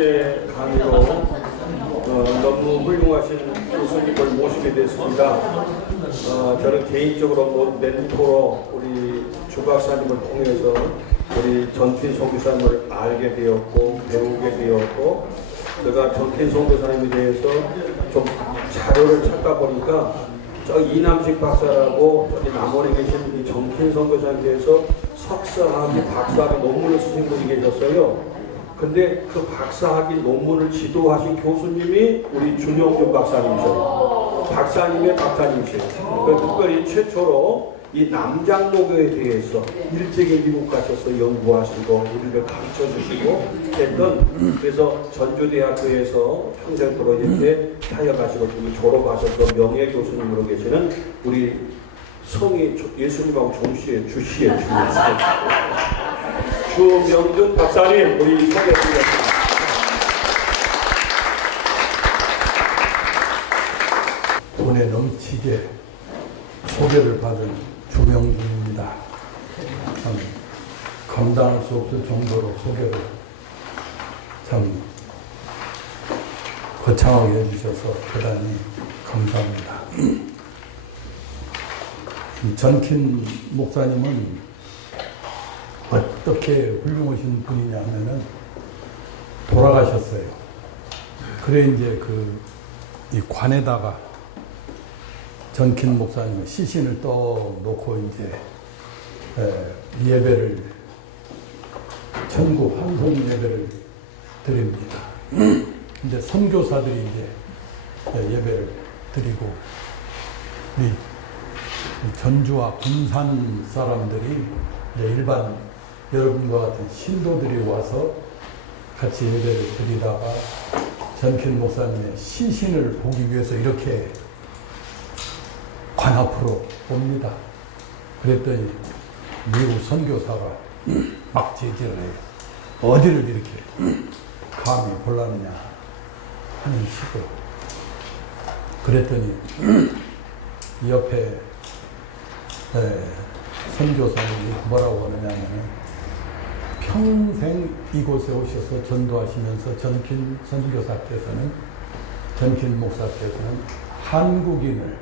번째 강의로 너무 훌륭하신 교수님을 모시게 됐습니다. 저는 개인적으로 멘토로 우리 주 박사님을 통해서 우리 전킨 선교사님을 알게 되었고 배우게 되었고, 제가 전킨 선교사님에 대해서 좀 자료를 찾다 보니까 저 이남식 박사라고 저기 남원에 계신 이 전킨 선교사님께서 석사학위, 박사학위 논문을 쓰신 분이 계셨어요. 근데 그 박사학위 논문을 지도하신 교수님이 우리 준영준 박사님이세요. 박사님의 박사님이세요. 특별히 최초로 이 남장로교에 대해서 일찍이 미국 가셔서 연구하시고 우리를 가르쳐 주시고 했던, 그래서 전주대학교에서 평생토록 이렇게 타여가시고 졸업하셔서 명예교수님으로 계시는 우리 성이 예수님하고 동시에 주시에 주명준 박사님, 우리 소개해드리겠습니다. 돈에 넘치게 소개를 받은 주명준입니다. 참 감당할 수 없을 정도로 소개를 참 거창하게 해주셔서 대단히 감사합니다. 이 전킨 목사님은 어떻게 훌륭하신 분이냐 하면은 돌아가셨어요. 그래 이제 이 관에다가 전킨 목사님은 시신을 떠놓고 이제 예배를, 천국 환송 예배를 드립니다. 이제 선교사들이 이제 예배를 드리고, 우리 전주와 군산 사람들이 이제 일반 여러분과 같은 신도들이 와서 같이 예배를 드리다가 전킨 목사님의 시신을 보기 위해서 이렇게 관 앞으로 옵니다. 그랬더니 미국 선교사가 막 제지를 해요. 어디를 이렇게 감히 볼라느냐 하는 식으로. 그랬더니 옆에 선교사님이 뭐라고 하느냐면, 평생 이곳에 오셔서 전도하시면서 전킨 선교사께서는, 전킨 목사께서는 한국인을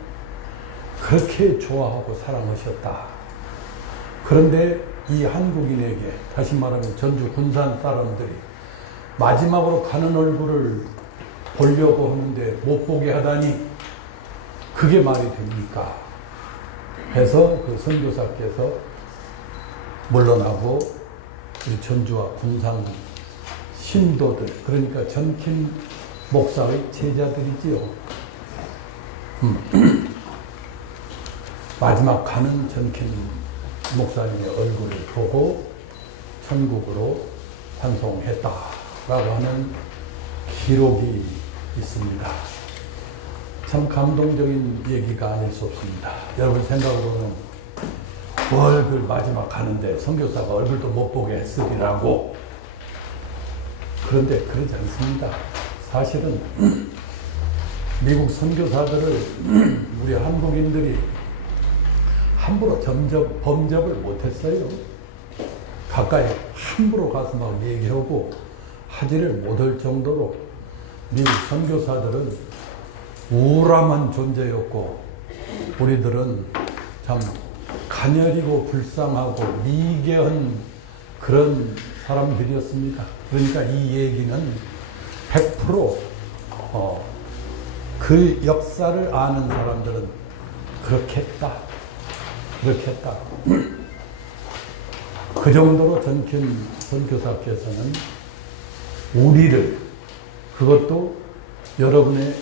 그렇게 좋아하고 사랑하셨다. 그런데 이 한국인에게, 다시 말하면 전주 군산 사람들이 마지막으로 가는 얼굴을 보려고 하는데 못 보게 하다니 그게 말이 됩니까? 해서 그 선교사께서 물러나고 우리 전주와 군산 신도들, 그러니까 전킨 목사의 제자들이지요. 마지막 가는 전킨 목사님의 얼굴을 보고 천국으로 환송했다라고 하는 기록이 있습니다. 참 감동적인 얘기가 아닐 수 없습니다. 여러분 생각으로는 얼굴 마지막 가는데 선교사가 얼굴도 못 보게 했으리라고. 그런데 그러지 않습니다. 사실은 미국 선교사들을 우리 한국인들이 함부로 범접을 못했어요. 가까이 함부로 가서 막 얘기하고 하지를 못할 정도로 미국 선교사들은 우람한 존재였고, 우리들은 참 가녀리고 불쌍하고 미개한 그런 사람들이었습니다. 그러니까 이 얘기는 100% 그 역사를 아는 사람들은 그렇게 했다. 그 정도로 전킨 선교사께서는 우리를, 그것도 여러분의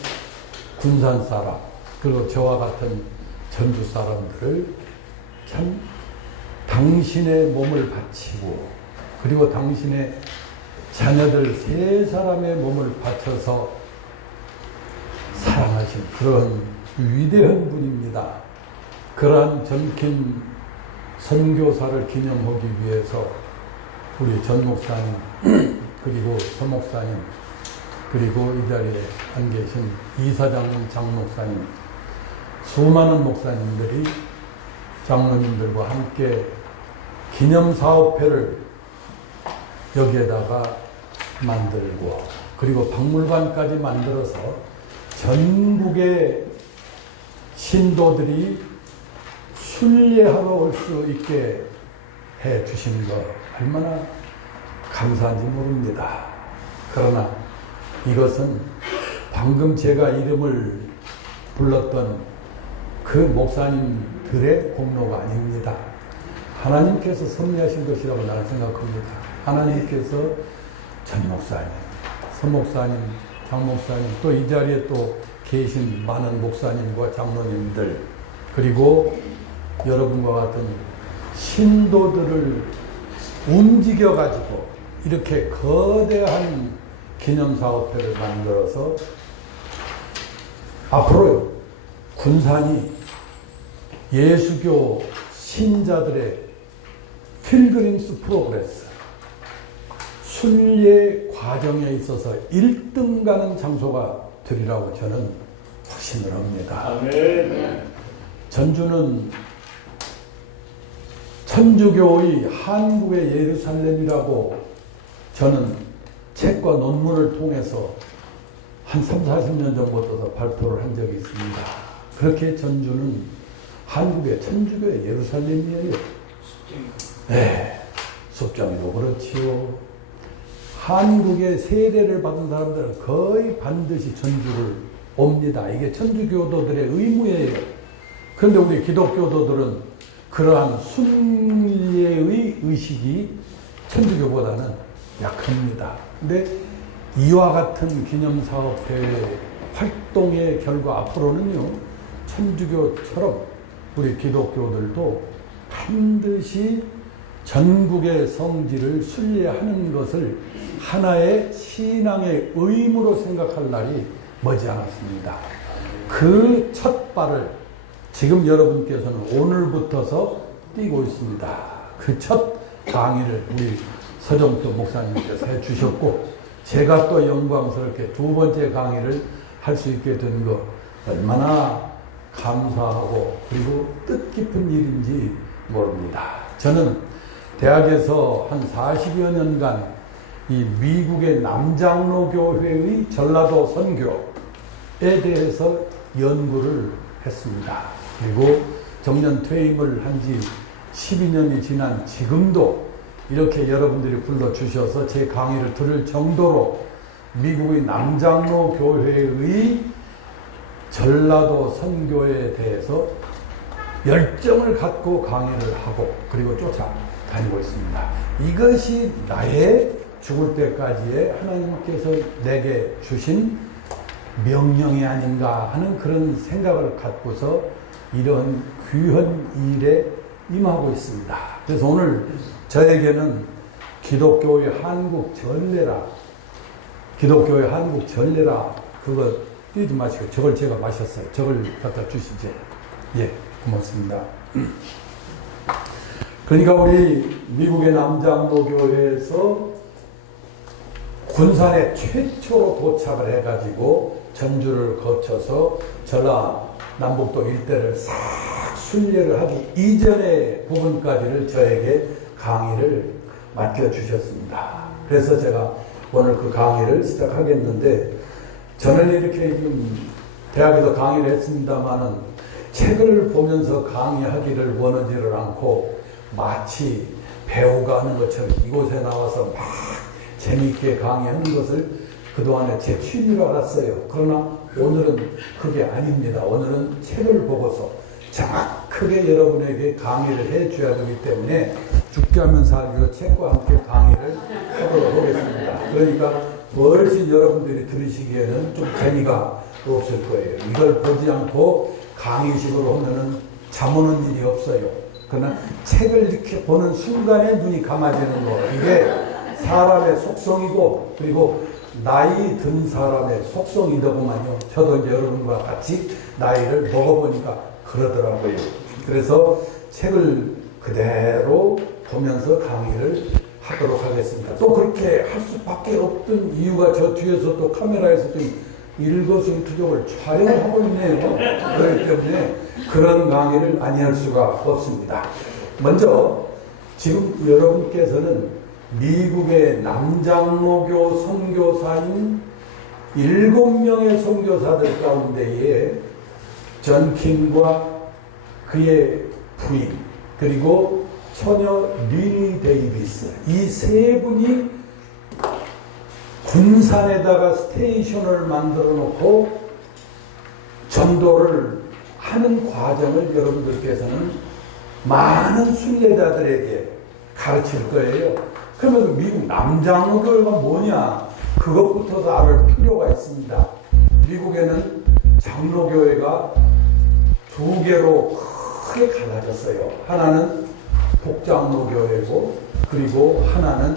군산 사람, 그리고 저와 같은 전주 사람들을 참 당신의 몸을 바치고, 그리고 당신의 자녀들 3사람의 몸을 바쳐서 사랑하신 그런 위대한 분입니다. 그러한 전킨 선교사를 기념하기 위해서 우리 전 목사님, 그리고 서 목사님, 그리고 이 자리에 안 계신 이사장님, 장 목사님, 수많은 목사님들이 장로님들과 함께 기념사업회를 여기에다가 만들고 그리고 박물관까지 만들어서 전국의 신도들이 순례하러 올 수 있게 해 주신 거 얼마나 감사한지 모릅니다. 그러나 이것은 방금 제가 이름을 불렀던 그 목사님들의 공로가 아닙니다. 하나님께서 섭리하신 것이라고 나는 생각합니다. 하나님께서 전 목사님, 서 목사님, 장 목사님, 또 이 자리에 또 계신 많은 목사님과 장로님들, 그리고 여러분과 같은 신도들을 움직여가지고 이렇게 거대한 기념사업회를 만들어서 앞으로 군산이 예수교 신자들의 필그림스 프로그레스, 순례 과정에 있어서 1등 가는 장소가 되리라고 저는 확신을 합니다. 아멘. 전주는 천주교의 한국의 예루살렘이라고 저는 책과 논문을 통해서 한 30-40년 전부터 발표를 한 적이 있습니다. 그렇게 전주는 한국의 천주교의 예루살렘이에요. 네, 숲장도 그렇지요. 한국의 세례를 받은 사람들은 거의 반드시 전주를 옵니다. 이게 천주교도들의 의무예요. 그런데 우리 기독교도들은 그러한 순례의 의식이 천주교보다는 약합니다. 근데 이와 같은 기념사업회 활동의 결과 앞으로는요, 천주교처럼 우리 기독교들도 반드시 전국의 성지를 순례하는 것을 하나의 신앙의 의무로 생각할 날이 머지않았습니다. 그 첫 발을 지금 여러분께서는 오늘부터서 띄고 있습니다. 그 첫 강의를 우리 서정표 목사님께서 해주셨고, 제가 또 영광스럽게 두 번째 강의를 할 수 있게 된 거 얼마나 감사하고 그리고 뜻깊은 일인지 모릅니다. 저는 대학에서 한 40여 년간 이 미국의 남장로교회의 전라도 선교에 대해서 연구를 했습니다. 그리고 정년 퇴임을 한 지 12년이 지난 지금도 이렇게 여러분들이 불러주셔서 제 강의를 들을 정도로 미국의 남장로교회의 전라도 선교에 대해서 열정을 갖고 강의를 하고 그리고 쫓아다니고 있습니다. 이것이 나의 죽을 때까지의 하나님께서 내게 주신 명령이 아닌가 하는 그런 생각을 갖고서 이런 귀한 일에 임하고 있습니다. 그래서 오늘 저에게는 기독교의 한국 전례라, 기독교의 한국 전례라, 그거 띄지 마시고 저걸 제가 마셨어요. 저걸 갖다 주시죠. 예, 고맙습니다. 그러니까 우리 미국의 남장로교회에서 군산에 최초로 도착을 해가지고 전주를 거쳐서 전라남북도 일대를 싹 순례를 하기 이전의 부분까지를 저에게 강의를 맡겨주셨습니다. 그래서 제가 오늘 그 강의를 시작하겠는데, 저는 이렇게 지금 대학에서 강의를 했습니다마는 책을 보면서 강의하기를 원하지를 않고 마치 배우가 하는 것처럼 이곳에 나와서 막 재미있게 강의하는 것을 그동안에 제 취미로 알았어요. 그러나 오늘은 그게 아닙니다. 오늘은 책을 보고서 정확하게 여러분에게 강의를 해줘야 되기 때문에 죽게 하면 살기로 책과 함께 강의를 하도록 하겠습니다. 그러니까 훨씬 여러분들이 들으시기에는 좀 재미가 없을 거예요. 이걸 보지 않고 강의식으로 하면은 잠 오는 일이 없어요. 그러나 책을 이렇게 보는 순간에 눈이 감아지는 거, 이게 사람의 속성이고 그리고 나이 든 사람의 속성이더구만요. 저도 이제 여러분과 같이 나이를 먹어보니까 그러더라고요. 그래서 책을 그대로 보면서 강의를 하도록 하겠습니다. 또 그렇게 할 수밖에 없던 이유가 저 뒤에서 또 카메라에서 좀 일거수일투족을 촬영을 하고 있네요. 그렇기 때문에 그런 강의를 아니할 수가 없습니다. 먼저 지금 여러분께서는 미국의 남장로교 선교사인 7명의 선교사들 가운데에 존 킹과 그의 부인 그리고 처녀 리니 데이비스 이 세 분이 군산에다가 스테이션을 만들어 놓고 전도를 하는 과정을 여러분들께서는 많은 순례자들에게 가르칠 거예요. 그러면 미국 남장로교회가 뭐냐? 그것부터도 알을 필요가 있습니다. 미국에는 장로교회가 2개로 크게 갈라졌어요. 하나는 북장로교회고 그리고 하나는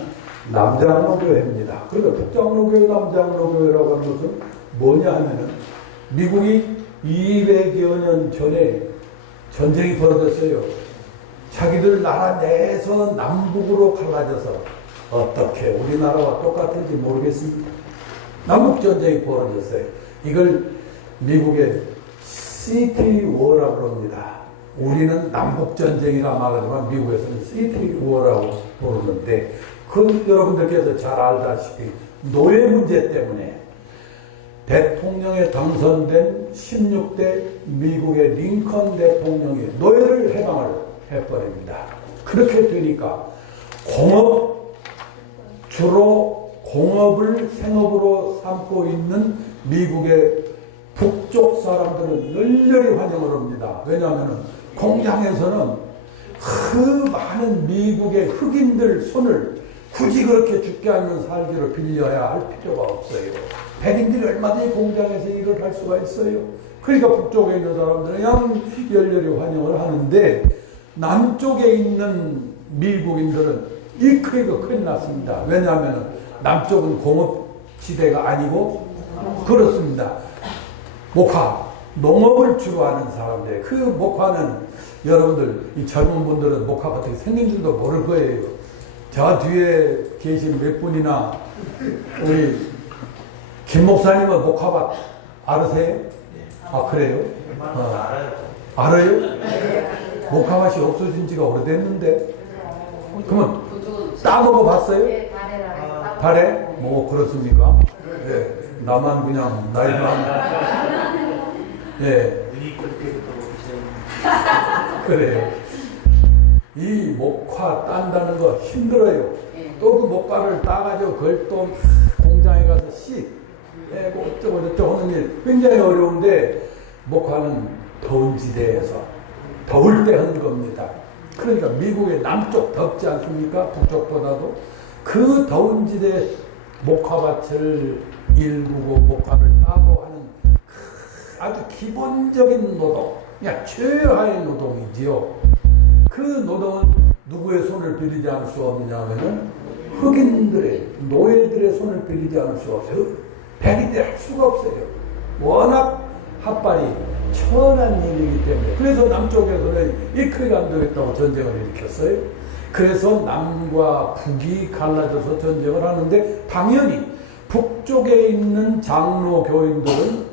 남장로교회입니다. 그러니까 북장로교회, 남장로교회라고 하는 것은 뭐냐 하면은 미국이 200여 년 전에 전쟁이 벌어졌어요. 자기들 나라 내에서 남북으로 갈라져서 어떻게 우리나라와 똑같은지 모르겠습니다. 남북전쟁이 벌어졌어요. 이걸 미국의 시티 워라고 합니다. 우리는 남북전쟁이라 말하지만 미국에서는 시티 워라고 부르는데 그 여러분들께서 잘 알다시피 노예 문제 때문에 대통령에 당선된 16대 미국의 링컨 대통령이 노예를 해방을 해버립니다. 그렇게 되니까 주로 공업을 생업으로 삼고 있는 미국의 북쪽 사람들은 열렬히 환영을 합니다. 왜냐하면 공장에서는 그 많은 미국의 흑인들 손을 굳이 그렇게 죽게 하면 살기로 빌려야 할 필요가 없어요. 백인들이 얼마든지 공장에서 일을 할 수가 있어요. 그러니까 북쪽에 있는 사람들은 그냥 열렬히 환영을 하는데 남쪽에 있는 미국인들은 일크이가 큰일 났습니다. 왜냐하면 남쪽은 공업지대가 아니고 그렇습니다. 목화, 농업을 주로 하는 사람들. 그 목화는 여러분들, 이 젊은 분들은 목화 같은 게 생긴 줄도 모를 거예요. 저 뒤에 계신 몇 분이나 우리 김 목사님은 목화밭 알으세요? 아, 그래요? 알아요? 목화밭이 없어진 지가 오래됐는데. 그러면 따먹어 봤어요? 네, 달에? 뭐 그렇습니까? 예, 나만 그냥 나이만. 예. 그래요. 이 목화 딴다는 거 힘들어요. 또 그 목화를 따가지고 그걸 또 공장에 가서 빼고 어쩌고 하는 게 굉장히 어려운데 목화는 더운 지대에서 더울 때 하는 겁니다. 그러니까 미국의 남쪽 덥지 않습니까? 북쪽보다도. 그 더운 지대 목화밭을 일구고 목화를 따고 하는 아주 기본적인 노동, 그냥 최하의 노동이지요. 그 노동은 누구의 손을 빌리지 않을 수 없느냐 하면은 흑인들의, 노예들의 손을 빌리지 않을 수 없어요. 백인들이 할 수가 없어요. 워낙 핫발이 천한 일이기 때문에. 그래서 남쪽에서는 일크이가 안 되겠다고 전쟁을 일으켰어요. 그래서 남과 북이 갈라져서 전쟁을 하는데 당연히 북쪽에 있는 장로 교인들은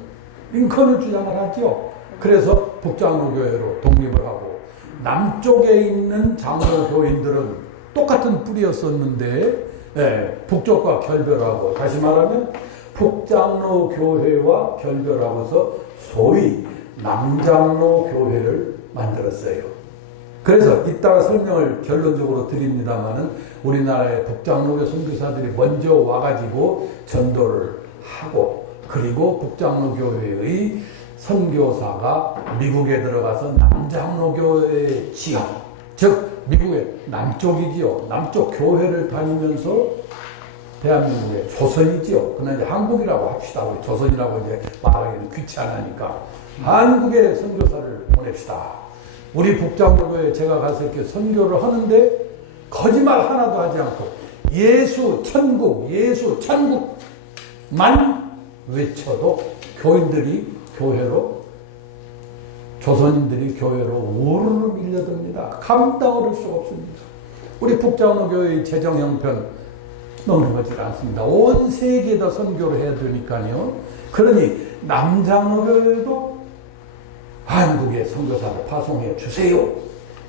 링컨을 주장을 하죠. 그래서 북장로교회로 독립을 하고 남쪽에 있는 장로 교인들은 똑같은 뿌리였었는데 북쪽과 결별하고 다시 말하면 북장로 교회와 결별하고서 소위 남장로 교회를 만들었어요. 그래서 이따가 설명을 결론적으로 드립니다만은 우리나라의 북장로교 선교사들이 먼저 와가지고 전도를 하고 그리고 북장로교회의 선교사가 미국에 들어가서 남장로교회 지역, 즉 미국의 남쪽이지요. 남쪽 교회를 다니면서 대한민국의 조선이지요. 그러나 이제 한국이라고 합시다. 우리 조선이라고 이제 말하기는 귀찮으니까 한국의 선교사를 보냅시다. 우리 북장로교회에 제가 가서 이렇게 선교를 하는데 거짓말 하나도 하지 않고 예수 천국, 예수 천국만 외쳐도 교인들이 교회로, 조선인들이 교회로 우르르 밀려듭니다. 감당할 수가 없습니다. 우리 북장로교회의 재정 형편 넘어가지 않습니다. 온 세계에다 선교를 해야 되니까요. 그러니 남장로교회도 한국에 선교사를 파송해 주세요.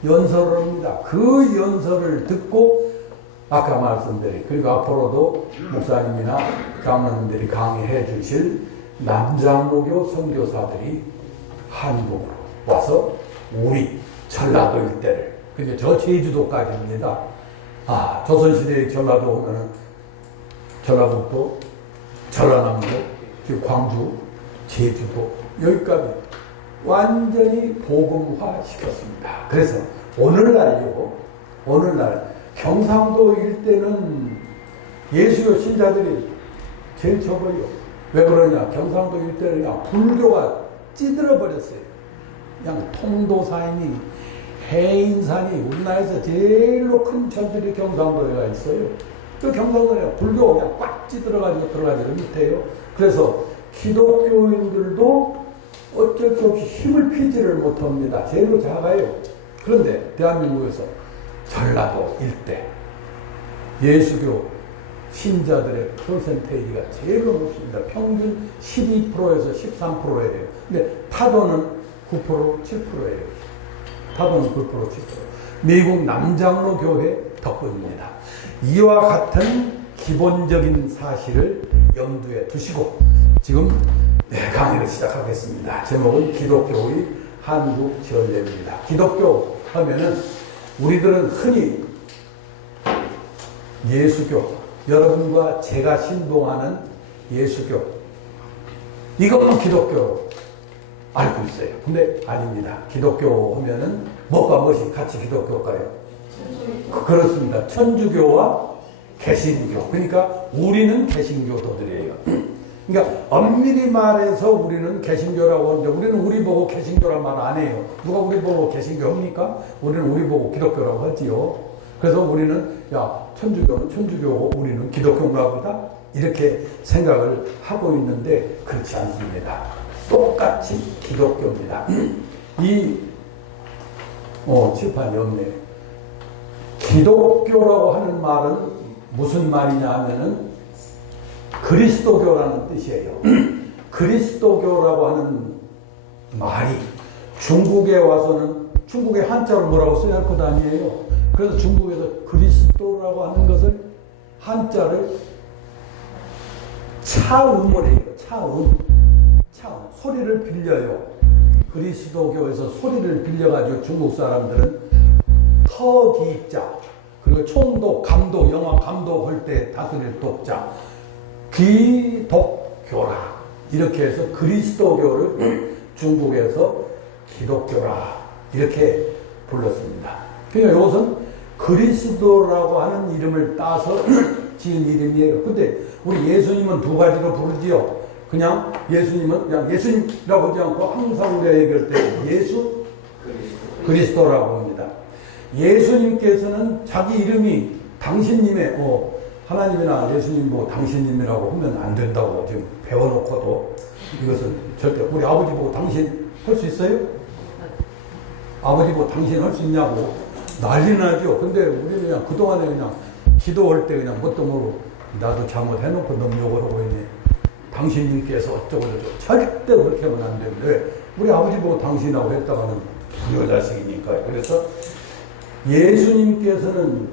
연설을 합니다. 그 연설을 듣고 아까 말씀드린, 그리고 앞으로도 목사님이나 장로님들이 강의해 주실 남장로교 선교사들이 한국으로 와서 우리 전라도 일대를, 그게 저 제주도까지입니다. 조선시대의 전라도 오면은 전라북도, 전라남도, 광주, 제주도, 여기까지 완전히 복음화 시켰습니다. 그래서 오늘날 경상도 일대는 예수교 신자들이 제일 적어요. 왜 그러냐? 경상도 일대는 그냥 불교가 찌들어 버렸어요. 그냥 통도사인이, 해인산이, 우리나라에서 제일로 큰 절들이 경상도에가 있어요. 그 경상도에 불교가 그냥 꽉 찌들어가지고 들어가지를 못해요. 그래서 기독교인들도 어쩔 수 없이 힘을 피지를 못합니다. 제일로 작아요. 그런데 대한민국에서 전라도 일대 예수교 신자들의 퍼센테이지가 제일 높습니다. 평균 12%에서 13%예요. 근데 타도는 9%, 7%예요. 타도는 9%, 7%. 미국 남장로 교회 덕분입니다. 이와 같은 기본적인 사실을 염두에 두시고 지금 강의를 시작하겠습니다. 제목은 기독교의 한국 전례입니다. 기독교 하면은 우리들은 흔히 예수교, 여러분과 제가 신봉하는 예수교, 이것만 기독교로 알고 있어요. 근데 아닙니다. 기독교 하면은 뭐가 무엇이 같이 기독교일까요? 그렇습니다. 천주교와 개신교. 그러니까 우리는 개신교도들이에요. 그러니까 엄밀히 말해서 우리는 개신교라고 하는데 우리는 우리 보고 개신교란 말 안 해요. 누가 우리 보고 개신교 합니까? 우리는 우리 보고 기독교라고 하지요. 그래서 우리는 천주교는 천주교고 우리는 기독교인가 보다 이렇게 생각을 하고 있는데 그렇지 않습니다. 똑같이 기독교입니다. 칠판이 없네. 기독교라고 하는 말은 무슨 말이냐 하면은 그리스도교라는 뜻이에요. 그리스도교라고 하는 말이 중국에 와서는 중국의 한자로 뭐라고 써야 할 것 아니에요. 그래서 중국에서 그리스도라고 하는 것을 한자를 차음을 해요. 차음. 소리를 빌려요. 그리스도교에서 소리를 빌려가지고 중국 사람들은 터기자, 그리고 총독, 감독, 영화 감독할 때 다스릴 독자, 기독교라. 이렇게 해서 그리스도교를 중국에서 기독교라. 이렇게 불렀습니다. 그러니까 이것은 그리스도라고 하는 이름을 따서 지은 이름이에요. 근데 우리 예수님은 두 가지로 부르지요. 그냥 예수님은 그냥 예수님이라고 하지 않고 항상 우리가 얘기할 때 예수 그리스도라고 합니다. 예수님께서는 자기 이름이 당신님의 하나님이나 예수님 보고 당신님이라고 하면 안 된다고 지금 배워놓고도 이것은 절대 우리 아버지 보고 당신 할 수 있어요? 아버지 보고 당신 할 수 있냐고 난리 나죠. 근데 우리는 그냥 그동안에 그냥 기도할 때 그냥 뭣도 모르고 나도 잘못해놓고 너무 욕을 하고 있네. 당신님께서 어쩌고저쩌고 절대 그렇게 하면 안 되는데 우리 아버지 보고 당신이라고 했다가는 부여자식이니까요. 그래서 예수님께서는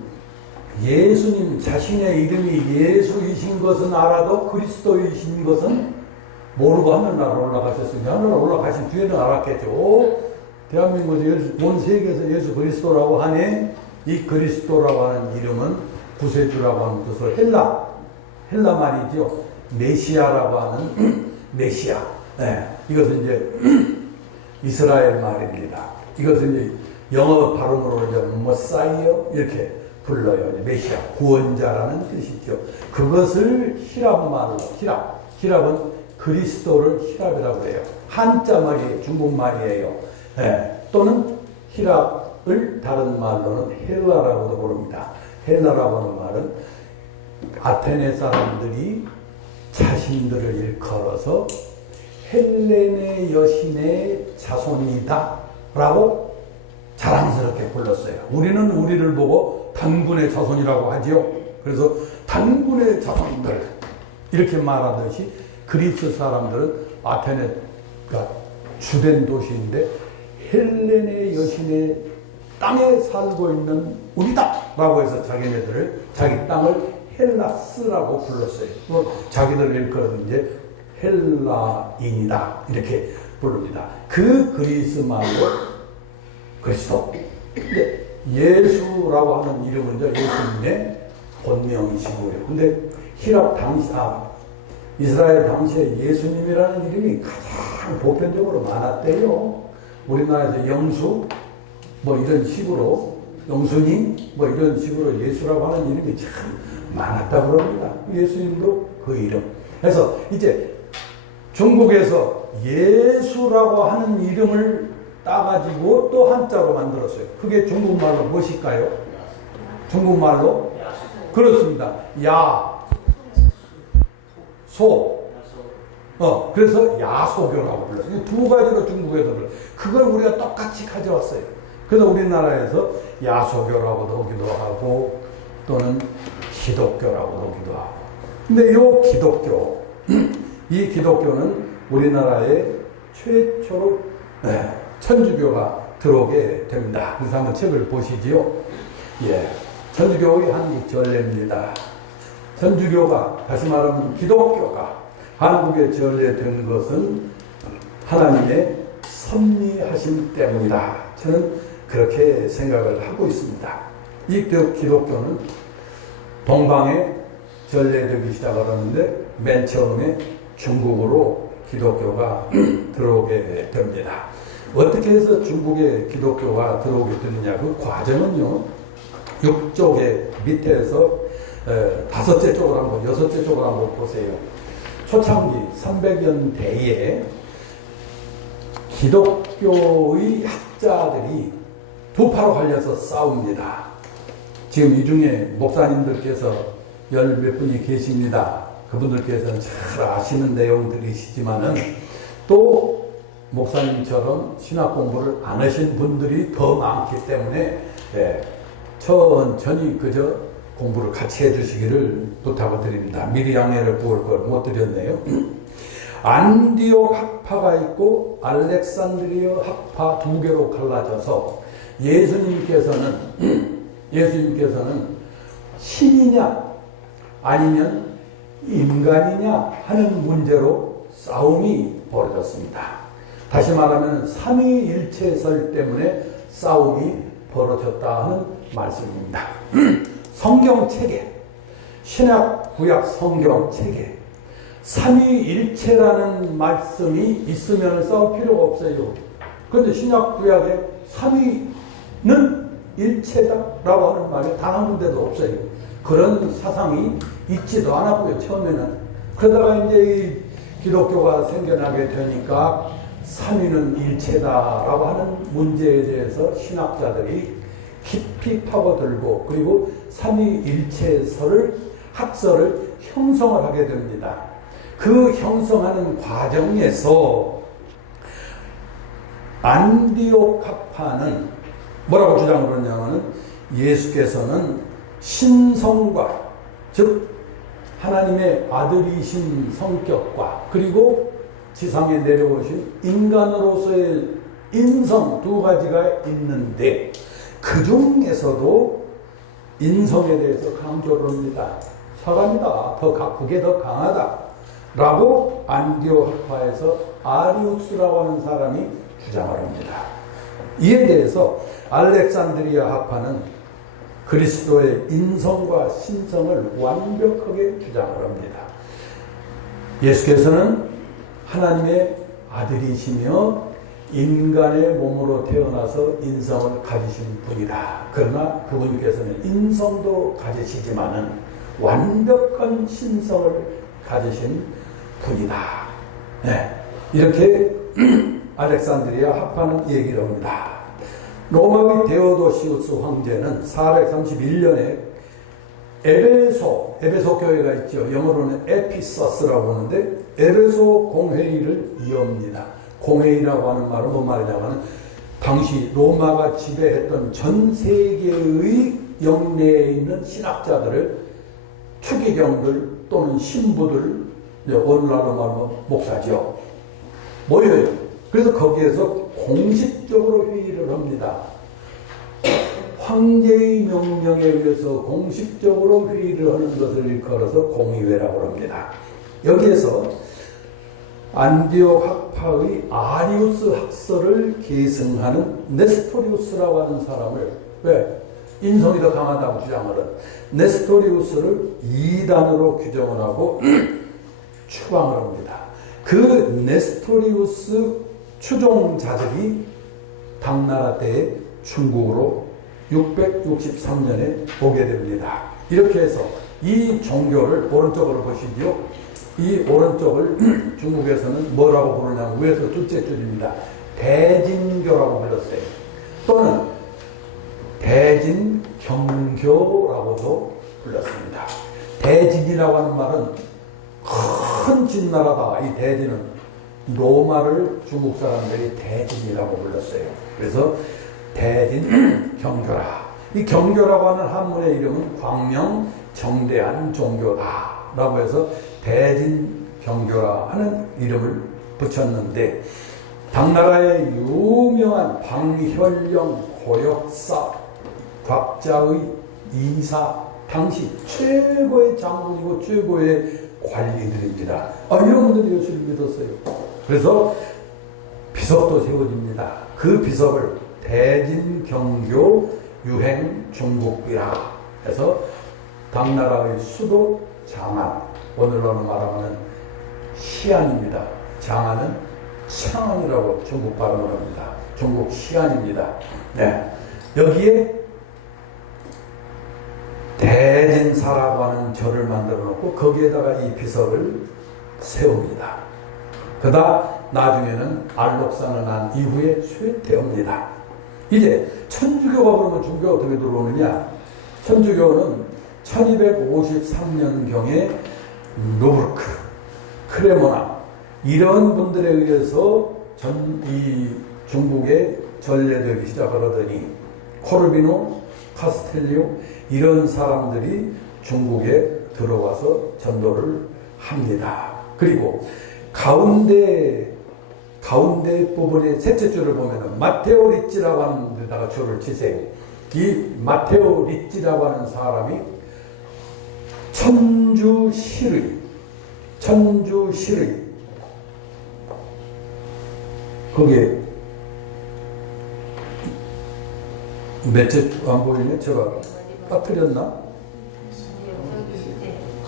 예수님 자신의 이름이 예수이신 것은 알아도 그리스도이신 것은 모르고 하늘나라로 올라가셨으니 하늘나라 올라가신 뒤에는 알았겠죠. 대한민국에서 온 세계에서 예수 그리스도라고 하니 이 그리스도라고 하는 이름은 구세주라고 하는 뜻을 헬라 말이죠. 메시아라고 하는 메시아. 네, 이것은 이제 이스라엘 말입니다. 이것은 이제 영어 발음으로 이제 머사이어 이렇게 불러요. 메시아, 구원자라는 뜻이죠. 그것을 히랍 말로 히랍은 그리스도를 히랍이라고 해요. 한자 말이에요. 중국 말이에요. 네, 또는 히랍을 다른 말로는 헬라라고도 부릅니다. 헬라라고 하는 말은 아테네 사람들이 자신들을 일컬어서 헬레네 여신의 자손이다 라고 자랑스럽게 불렀어요. 우리는 우리를 보고 단군의 자손이라고 하지요. 그래서 단군의 자손들 이렇게 말하듯이 그리스 사람들은 아테네가 주된 도시인데 헬레네 여신의 땅에 살고 있는 우리다라고 해서 자기네들을 자기 땅을 헬라스라고 불렀어요. 자기들 일컬어서 이제 헬라인이다 이렇게 부릅니다. 그 그리스 말로 그리스도. 근데 예수라고 하는 이름은 예수님의 본명이시고요. 근데 히랍 당시 이스라엘 당시에 예수님이라는 이름이 가장 보편적으로 많았대요. 우리나라에서 영수 뭐 이런 식으로 영수님 뭐 이런 식으로 예수라고 하는 이름이 참 많았다 그럽니다. 예수님도 그 이름. 그래서 이제 중국에서 예수라고 하는 이름을 따가지고 또 한자로 만들었어요. 그게 중국말로 무엇일까요? 중국말로? 그렇습니다. 야, 소. 그래서 야소교라고 불러요. 두 가지로 중국에서 불러요. 그걸 우리가 똑같이 가져왔어요. 그래서 우리나라에서 야소교라고도 하기도 하고 또는 기독교라고도 하기도 하고. 근데 이 기독교, 이 기독교는 우리나라에 최초로 천주교가 들어오게 됩니다. 그래서 한번 책을 보시지요. 예, 천주교의 한국 전례입니다. 천주교가, 다시 말하면 기독교가 한국에 전례된 것은 하나님의 섭리하심 때문이다. 저는 그렇게 생각을 하고 있습니다. 이 기독교는 동방에 전례되기 시작을 하는데 맨 처음에 중국으로 기독교가 들어오게 됩니다. 어떻게 해서 중국에 기독교가 들어오게 되느냐, 그 과정은요, 6쪽의 밑에서 5째 쪽을 한번, 6째 쪽을 한번 보세요. 초창기 300년대에 기독교의 학자들이 두 파로 갈려서 싸웁니다. 지금 이 중에 목사님들께서 열 몇 분이 계십니다. 그분들께서는 잘 아시는 내용들이시지만은 또 목사님처럼 신학 공부를 안 하신 분들이 더 많기 때문에 천천히 그저 공부를 같이 해주시기를 부탁을 드립니다. 미리 양해를 구할 걸 못 드렸네요. 안디옥 학파가 있고 알렉산드리아 학파 두 개로 갈라져서 예수님께서는 신이냐 아니면 인간이냐 하는 문제로 싸움이 벌어졌습니다. 다시 말하면 삼위일체설 때문에 싸움이 벌어졌다 하는 말씀입니다. 성경체계, 신약 구약 성경체계, 삼위일체라는 말씀이 있으면 싸울 필요가 없어요. 그런데 신약 구약에 삼위는 일체다라고 하는 말이 단 한 군데도 없어요. 그런 사상이 있지도 않았고요, 처음에는. 그러다가 이제 이 기독교가 생겨나게 되니까 삼위는 일체다라고 하는 문제에 대해서 신학자들이 깊이 파고들고, 그리고 삼위일체설을, 학설을 형성을 하게 됩니다. 그 형성하는 과정에서 안디옥 학파는 뭐라고 주장을 하냐면, 예수께서는 신성과, 즉 하나님의 아들이신 성격과 그리고 지상에 내려오신 인간으로서의 인성 두 가지가 있는데 그 중에서도 인성에 대해서 강조를 합니다. 사과입니다. 그게 더 강하다 라고 안디옥 학파에서 아리우스라고 하는 사람이 주장을 합니다. 이에 대해서 알렉산드리아 학파는 그리스도의 인성과 신성을 완벽하게 주장을 합니다. 예수께서는 하나님의 아들이시며 인간의 몸으로 태어나서 인성을 가지신 분이다. 그러나 그분께서는 인성도 가지시지만은 완벽한 신성을 가지신 분이다. 네. 이렇게 알렉산드리아 학파는 얘기를 합니다. 로마의 데오도시우스 황제는 431년에 에베소 교회가 있죠. 영어로는 에피서스라고 하는데 에베소 공회의를 이어옵니다. 공회의라고 하는 말은 뭔 말이냐면 당시 로마가 지배했던 전 세계의 영내에 있는 신학자들을 추기경들 또는 신부들, 오늘날로 말하면 목사죠. 모여요. 그래서 거기에서 공식적으로 회의를 합니다. 황제의 명령에 의해서 공식적으로 회의를 하는 것을 일컬어서 공의회라고 합니다. 여기에서 안디옥 학파의 아리우스 학설을 계승하는 네스토리우스라고 하는 사람을, 왜? 인성이 더 강하다고 주장하는 네스토리우스를 이단으로 규정을 하고 추방을 합니다. 그 네스토리우스 추종자들이 당나라 때에 중국으로 663년에 오게 됩니다. 이렇게 해서 이 종교를 오른쪽으로 보시죠. 이 오른쪽을 중국에서는 뭐라고 부르냐면 위에서 둘째 줄입니다. 대진교라고 불렀어요. 또는 대진경교라고도 불렀습니다. 대진이라고 하는 말은 큰 진나라다. 이 대진은 로마를 중국 사람들이 대진이라고 불렀어요. 그래서 대진경교라. 이 경교라고 하는 한문의 이름은 광명 정대한 종교다 라고 해서 대진경교라 하는 이름을 붙였는데, 당나라의 유명한 방혈령 고역사 곽자의 이사, 당시 최고의 장군이고 최고의 관리들입니다. 이런 분들이 예수를 믿었어요. 그래서 비석도 세워집니다. 그 비석을 대진경교 유행중국비라 해서 당나라의 수도 장안, 오늘로 말하면 시안입니다. 장안은 창안이라고 중국 발음을 합니다. 중국 시안입니다. 네. 여기에 대진사라고 하는 절을 만들어 놓고 거기에다가 이 비석을 세웁니다. 그다음 나중에는 알록산을 난 이후에 쇠퇴합니다. 이제 천주교가 그러면 중교가 어떻게 들어오느냐? 천주교는 1253년경에 노브르크, 크레모나 이런 분들에 의해서 이 중국에 전래되기 시작하더니 코르비노, 카스텔리오 이런 사람들이 중국에 들어와서 전도를 합니다. 그리고 가운데 부분의 셋째 줄을 보면은 마테오 리찌라고 하는 데다가 줄을 치세요. 이 마테오 리찌라고 하는 사람이 천주시의 거기에 몇째 안 보이네? 제가 빠뜨렸나?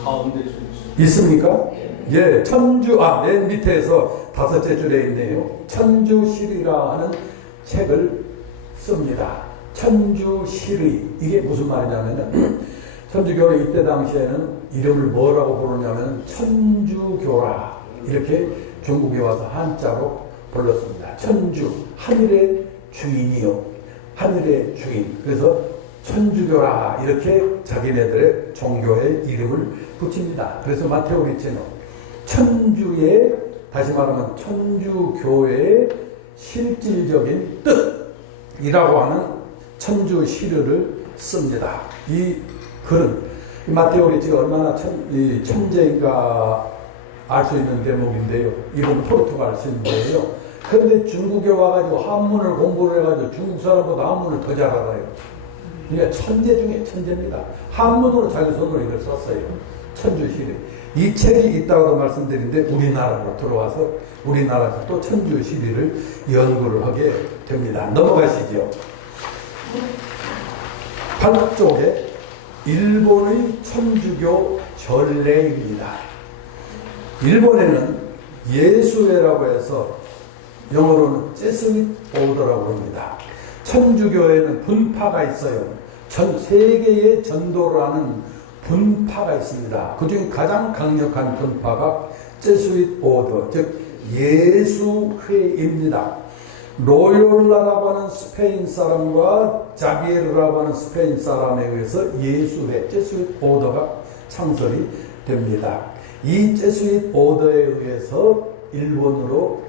가운데 있습니까? 예, 맨 밑에서 5째 줄에 있네요. 천주시리라 하는 책을 씁니다. 천주시리. 이게 무슨 말이냐면은, 천주교는 이때 당시에는 이름을 뭐라고 부르냐면, 천주교라. 이렇게 중국에 와서 한자로 불렀습니다. 천주, 하늘의 주인이요. 하늘의 주인. 그래서 천주교라. 이렇게 자기네들의 종교의 이름을 붙입니다. 그래서 마테오 리체는 천주의, 다시 말하면 천주교회의 실질적인 뜻이라고 하는 천주시르를 씁니다. 이 글은 마테오 리체가 얼마나 천재인가 알 수 있는 대목인데요. 이건 포르투갈 신인데요. 그런데 중국에 와가지고 한문을 공부를 해가지고 중국 사람보다 한문을 더 잘 알아요. 그러니까 천재 중에 천재입니다. 한문으로 자기 손으로 이걸 썼어요. 천주시리. 이 책이 있다고 말씀드리는데 우리나라로 들어와서 우리나라에서 또 천주시리를 연구를 하게 됩니다. 넘어가시죠. 8쪽에 일본의 천주교 전례입니다. 일본에는 예수회라고 해서 영어로는 제스윗 오더라고 합니다. 천주교에는 분파가 있어요. 전 세계에 전도를 하는 분파가 있습니다. 그 중에 가장 강력한 분파가 제스윗 오더, 즉 예수회입니다. 로욜라라고 하는 스페인 사람과 자비에르라고 하는 스페인 사람에 의해서 예수회, 제스윗 오더가 창설이 됩니다. 이 제스윗 오더에 의해서 일본으로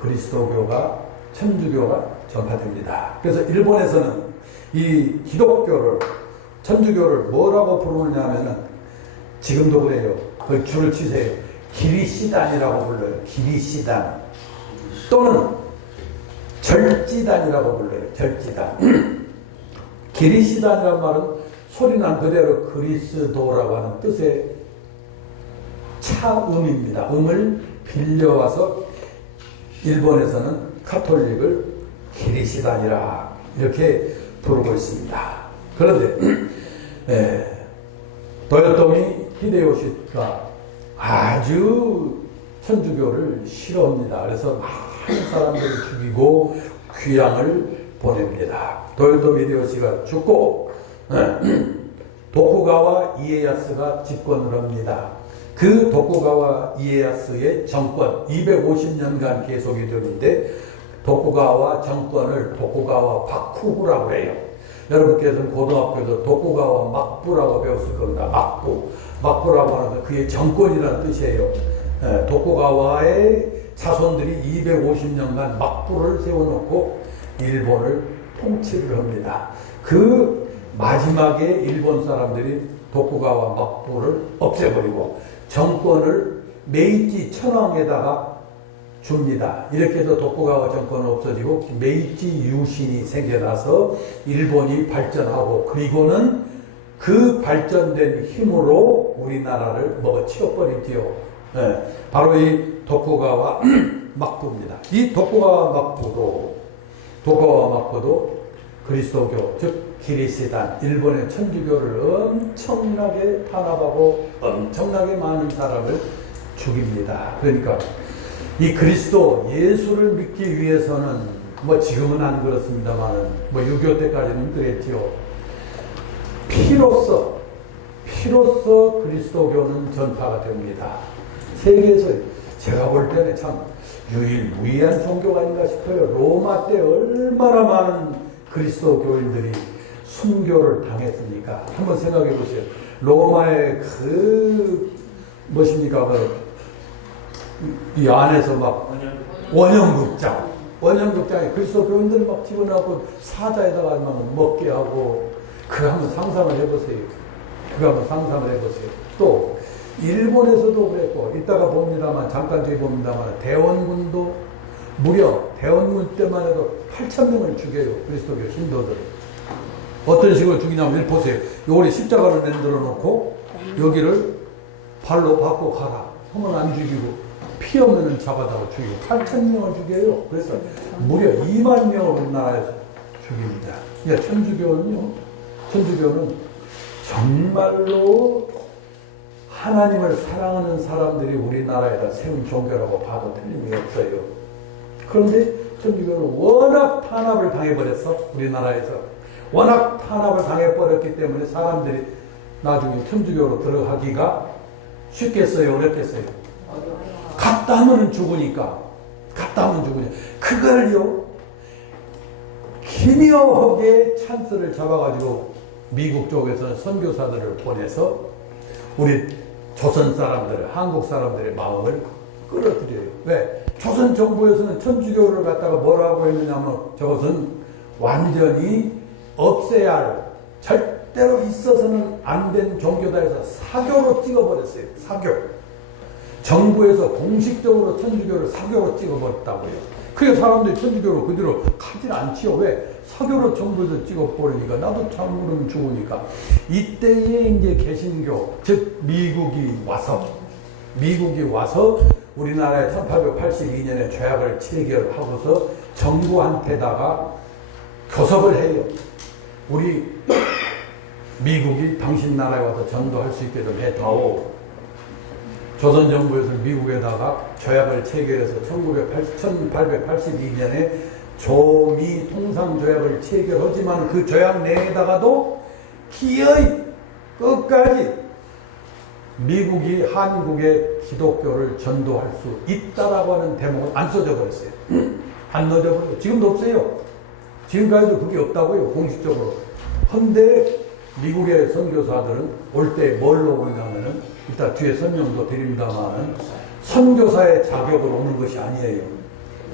그리스도교가, 천주교가 전파됩니다. 그래서 일본에서는 이 기독교를, 천주교를 뭐라고 부르느냐면은 지금도 그래요. 그 줄을 치세요. 기리시단이라고 불러요. 기리시단. 또는 절지단이라고 불러요. 절지단. 기리시단이라는 말은 소리난 그대로 그리스도라고 하는 뜻의 차음입니다. 음을 빌려와서 일본에서는 카톨릭을 기리시단이라 이렇게 부르고 있습니다. 그런데 도요토미 히데요시가 아주 천주교를 싫어합니다. 그래서 많은 사람들을 죽이고 귀양을 보냅니다. 도요토미 히데요시가 죽고 도쿠가와 이에야스가 집권을 합니다. 그 도쿠가와 이에야스의 정권 250년간 계속이 되는데 도쿠가와 정권을 도쿠가와 바쿠부라고 해요. 여러분께서는 고등학교에서 도쿠가와 막부라고 배웠을 겁니다. 막부라고 하는 건 그의 정권이라는 뜻이에요. 도쿠가와의 자손들이 250년간 막부를 세워놓고 일본을 통치를 합니다. 그 마지막에 일본 사람들이 도쿠가와 막부를 없애버리고 정권을 메이지 천황에다가 줍니다. 이렇게 해서 도쿠가와 정권은 없어지고 메이지 유신이 생겨나서 일본이 발전하고 그리고는 그 발전된 힘으로 우리나라를 먹어치워버리지요. 바로 이 도쿠가와 막부입니다. 이 도쿠가와 막부도 그리스도교 즉 기리시단 일본의 천주교를 엄청나게 탄압하고 엄청나게 많은 사람을 죽입니다. 그러니까 이 그리스도 예수를 믿기 위해서는 뭐 지금은 안 그렇습니다만 뭐 6.25 때까지는 그랬지요. 피로써 그리스도교는 전파가 됩니다. 세계에서 제가 볼 때는 참 유일무이한 종교가 아닌가 싶어요. 로마 때 얼마나 많은 그리스도교인들이 순교를 당했습니까? 한번 생각해 보세요. 로마의 이 안에서 막 원형극장에 그리스도교인들을 막 집어넣고 사자에다가 막 먹게 하고 그거 한번 상상을 해보세요. 또 일본에서도 그랬고 이따가 봅니다만 잠깐 뒤에 봅니다만 대원군도 무려 대원군 때만 해도 8,000명을 죽여요. 그리스도교 신도들. 어떤 식으로 죽이냐면 여기 보세요. 요리 십자가를 만들어 놓고 여기를 발로 받고 가라. 하면 안 죽이고 피 없는 잡아다가 죽이고 8,000명을 죽여요. 그래서 무려 2만 명을 우리나라에서 죽입니다. 그러니까 천주교는 정말로 하나님을 사랑하는 사람들이 우리나라에다 세운 종교라고 봐도 틀림이 없어요. 그런데 천주교는 워낙 탄압을 당해버렸어. 우리나라에서 워낙 탄압을 당해버렸기 때문에 사람들이 나중에 천주교로 들어가기가 쉽겠어요, 어렵겠어요? 갔다 하면 죽으니까. 그걸요 기묘하게 찬스를 잡아가지고 미국 쪽에서 선교사들을 보내서 우리 조선 사람들, 한국 사람들의 마음을 끌어들여요. 왜? 조선 정부에서는 천주교를 갖다가 뭐라고 했느냐면 저것은 완전히 없애야 할, 절대로 있어서는 안 된 종교다 해서 사교로 찍어버렸어요. 사교. 정부에서 공식적으로 천주교를 사교로 찍어버렸다고요. 그래서 사람들이 천주교로 그대로 가진 않지요. 왜? 사교로 정부에서 찍어버리니까 나도 참으면 죽으니까. 이때에 이제 개신교, 즉 미국이 와서 우리나라에 1882년에 조약을 체결하고서 정부한테다가 교섭을 해요. 우리 미국이 당신 나라에 와서 전도할 수 있게 좀 해다오. 조선 정부에서 미국에다가 조약을 체결해서 1882년에 조미 통상조약을 체결하지만 그 조약 내에다가도 기어이 끝까지 미국이 한국의 기독교를 전도할 수 있다라고 하는 대목은 안 써져 버렸어요. 안 넣어져 버렸어요. 지금도 없어요. 지금까지도 그게 없다고요, 공식적으로. 근데 미국의 선교사들은 올 때 뭘로 오냐면은 이따 뒤에 설명도 드립니다만 선교사의 자격으로 오는 것이 아니에요.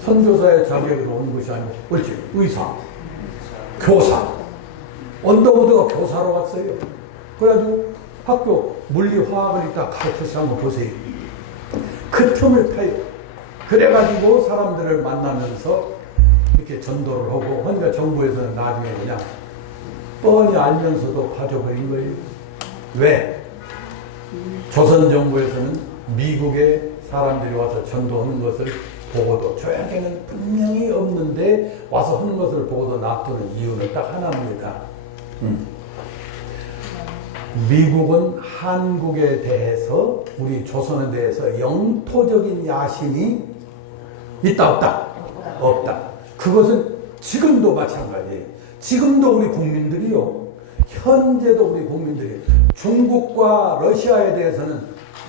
선교사의 자격으로 오는 것이 아니고 그렇지, 의사, 교사, 언더우드가 교사로 왔어요. 그래가지고 학교 물리화학을 이따 가르쳐서 한번 보세요. 그 틈을 타요. 그래가지고 사람들을 만나면서 이렇게 전도를 하고, 그러니까 정부에서는 나중에 그냥 뻔히 알면서도 봐줘버린 거예요. 왜? 조선 정부에서는 미국의 사람들이 와서 전도하는 것을 보고도 조약에는 분명히 없는데 와서 하는 것을 보고도 놔두는 이유는 딱 하나입니다. 미국은 한국에 대해서, 우리 조선에 대해서 영토적인 야심이 있다 없다? 없다. 그것은 지금도 마찬가지예요. 지금도 우리 국민들이요, 현재도 우리 국민들이 중국과 러시아에 대해서는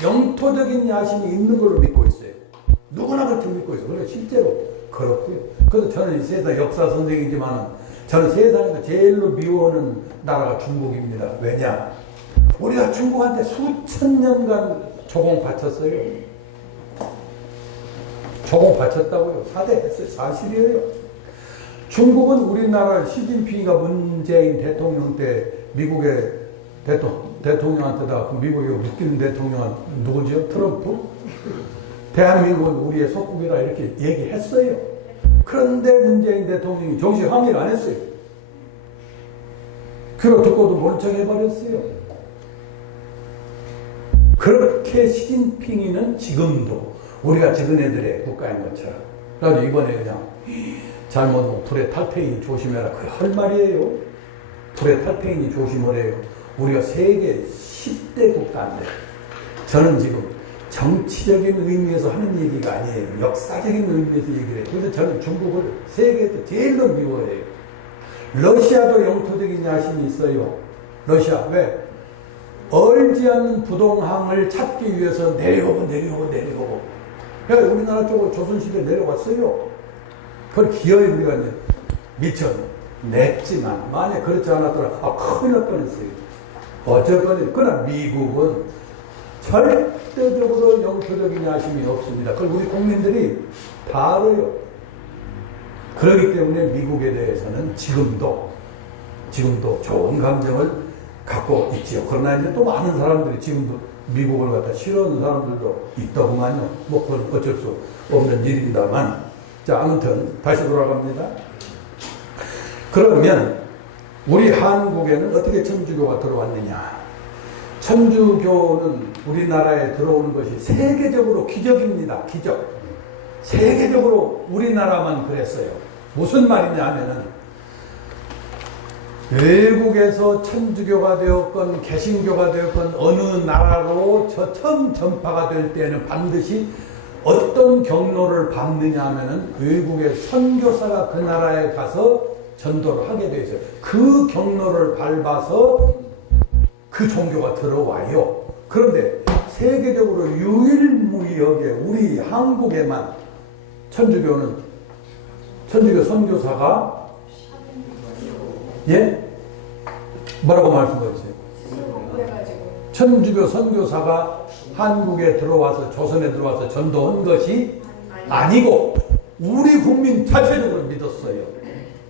영토적인 야심이 있는 걸로 믿고 있어요. 누구나 그렇게 믿고 있어요. 그러니까 실제로 그렇고요. 그래서 저는 이 세상 역사 선생이지만 저는 세상에서 제일로 미워하는 나라가 중국입니다. 왜냐? 우리가 중국한테 수천 년간 조공 바쳤어요. 조공 바쳤다고요. 사대했어요. 사실이에요. 중국은 우리나라 시진핑이가 문재인 대통령 때 미국의 대통령한테다, 미국의 웃기는 대통령은 누구죠? 트럼프? 대한민국은 우리의 속국이라 이렇게 얘기했어요. 그런데 문재인 대통령이 정식 항의를 안 했어요. 그걸 듣고도 모른 척 해버렸어요. 그렇게 시진핑이는 지금도 우리가 지그네들의 국가인 것처럼. 그래서 이번에 그냥 잘못 불에 탈퇴인 조심해라. 그게 할 말이에요. 불에 탈퇴인이 조심하래요. 우리가 세계 10대 국가인데, 저는 지금 정치적인 의미에서 하는 얘기가 아니에요. 역사적인 의미에서 얘기를 해요. 그래서 저는 중국을 세계에서 제일로 미워해요. 러시아도 영토적인 야심이 있어요. 러시아. 왜? 얼지 않는 부동항을 찾기 위해서 내려오고. 그래서 우리나라 쪽으로 조선시대에 내려왔어요. 그걸 기어이 우리가 이제 미쳐 냈지만, 만약 그렇지 않았더라, 큰일 날 뻔했어요. 어쨌건, 그러나 미국은 절대적으로 영토적인 야심이 없습니다. 그걸 우리 국민들이 다 알아요. 그렇기 때문에 미국에 대해서는 지금도 좋은 감정을 갖고 있지요. 그러나 이제 또 많은 사람들이 지금도 미국을 갖다 싫어하는 사람들도 있더구만요. 뭐 그건 어쩔 수 없는 일입니다만. 자, 아무튼 다시 돌아갑니다. 그러면 우리 한국에는 어떻게 천주교가 들어왔느냐? 천주교는 우리나라에 들어오는 것이 세계적으로 기적입니다. 기적. 세계적으로 우리나라만 그랬어요. 무슨 말이냐 하면은, 외국에서 천주교가 되었건 개신교가 되었건 어느 나라로 처음 전파가 될 때는 반드시 어떤 경로를 밟느냐 하면은 외국의 선교사가 그 나라에 가서 전도를 하게 되어 있어요. 그 경로를 밟아서 그 종교가 들어와요. 그런데 세계적으로 유일무이하게 우리 한국에만 천주교 선교사가, 예? 뭐라고 말씀하셨어요? 천주교 선교사가 한국에 들어와서, 조선에 들어와서 전도한 것이 아니고 우리 국민 자체적으로 믿었어요.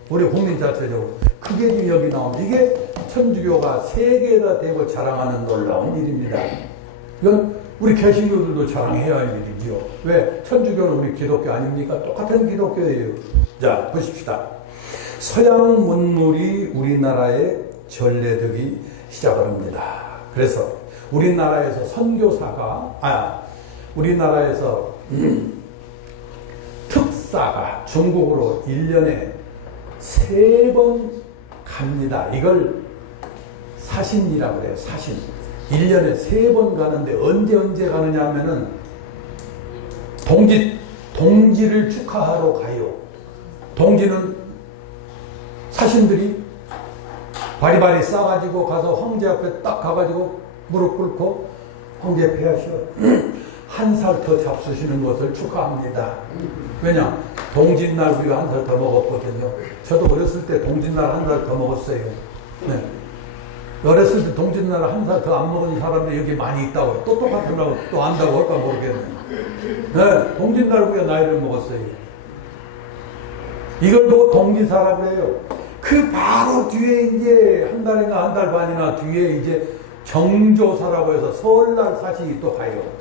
우리 국민 자체적으로. 그게 지금 여기 나옵니다. 이게 천주교가 세계에다 대고 자랑하는 놀라운 일입니다. 이건 우리 개신교들도 자랑해야 할 일이지요. 왜? 천주교는 우리 기독교 아닙니까? 똑같은 기독교예요. 자, 보십시다. 서양 문물이 우리나라에 전래되기 시작을 합니다. 그래서 우리나라에서 선교사가, 우리나라에서 특사가 중국으로 1년에 3번 갑니다. 이걸 사신이라고 그래요. 사신. 1년에 3번 가는데 언제 가느냐 하면은 동지를 축하하러 가요. 동지는 사신들이 바리바리 싸가지고 가서 황제 앞에 딱 가가지고 무릎 꿇고 황제 폐하시오. 한 살 더 잡수시는 것을 축하합니다. 왜냐? 동짓날 우리가 한 살 더 먹었거든요. 저도 어렸을 때 동짓날 한 살 더 먹었어요. 네. 어렸을 때 동짓날 한 살 더 안 먹은 사람들이 여기 많이 있다고. 또 똑같으라고 또 안다고 할까 모르겠네. 네. 동짓날 우리가 나이를 먹었어요. 이걸 또 동지사라고 해요. 그 바로 뒤에 이제 한 달인가 한 달 반이나 뒤에 이제 정조사라고 해서 설날 사신이 또 가요.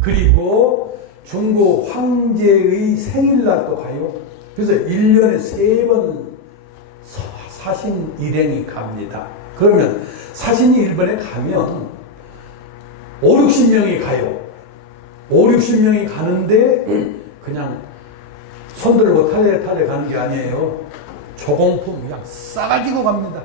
그리고 중국 황제의 생일날 또 가요. 그래서 1년에 3번 사신 일행이 갑니다. 그러면 사신이 일본에 가면 5, 60명이 가요. 5, 60명이 가는데 그냥 손들고 탈레 가는 게 아니에요. 조공품 그냥 싸가지고 갑니다.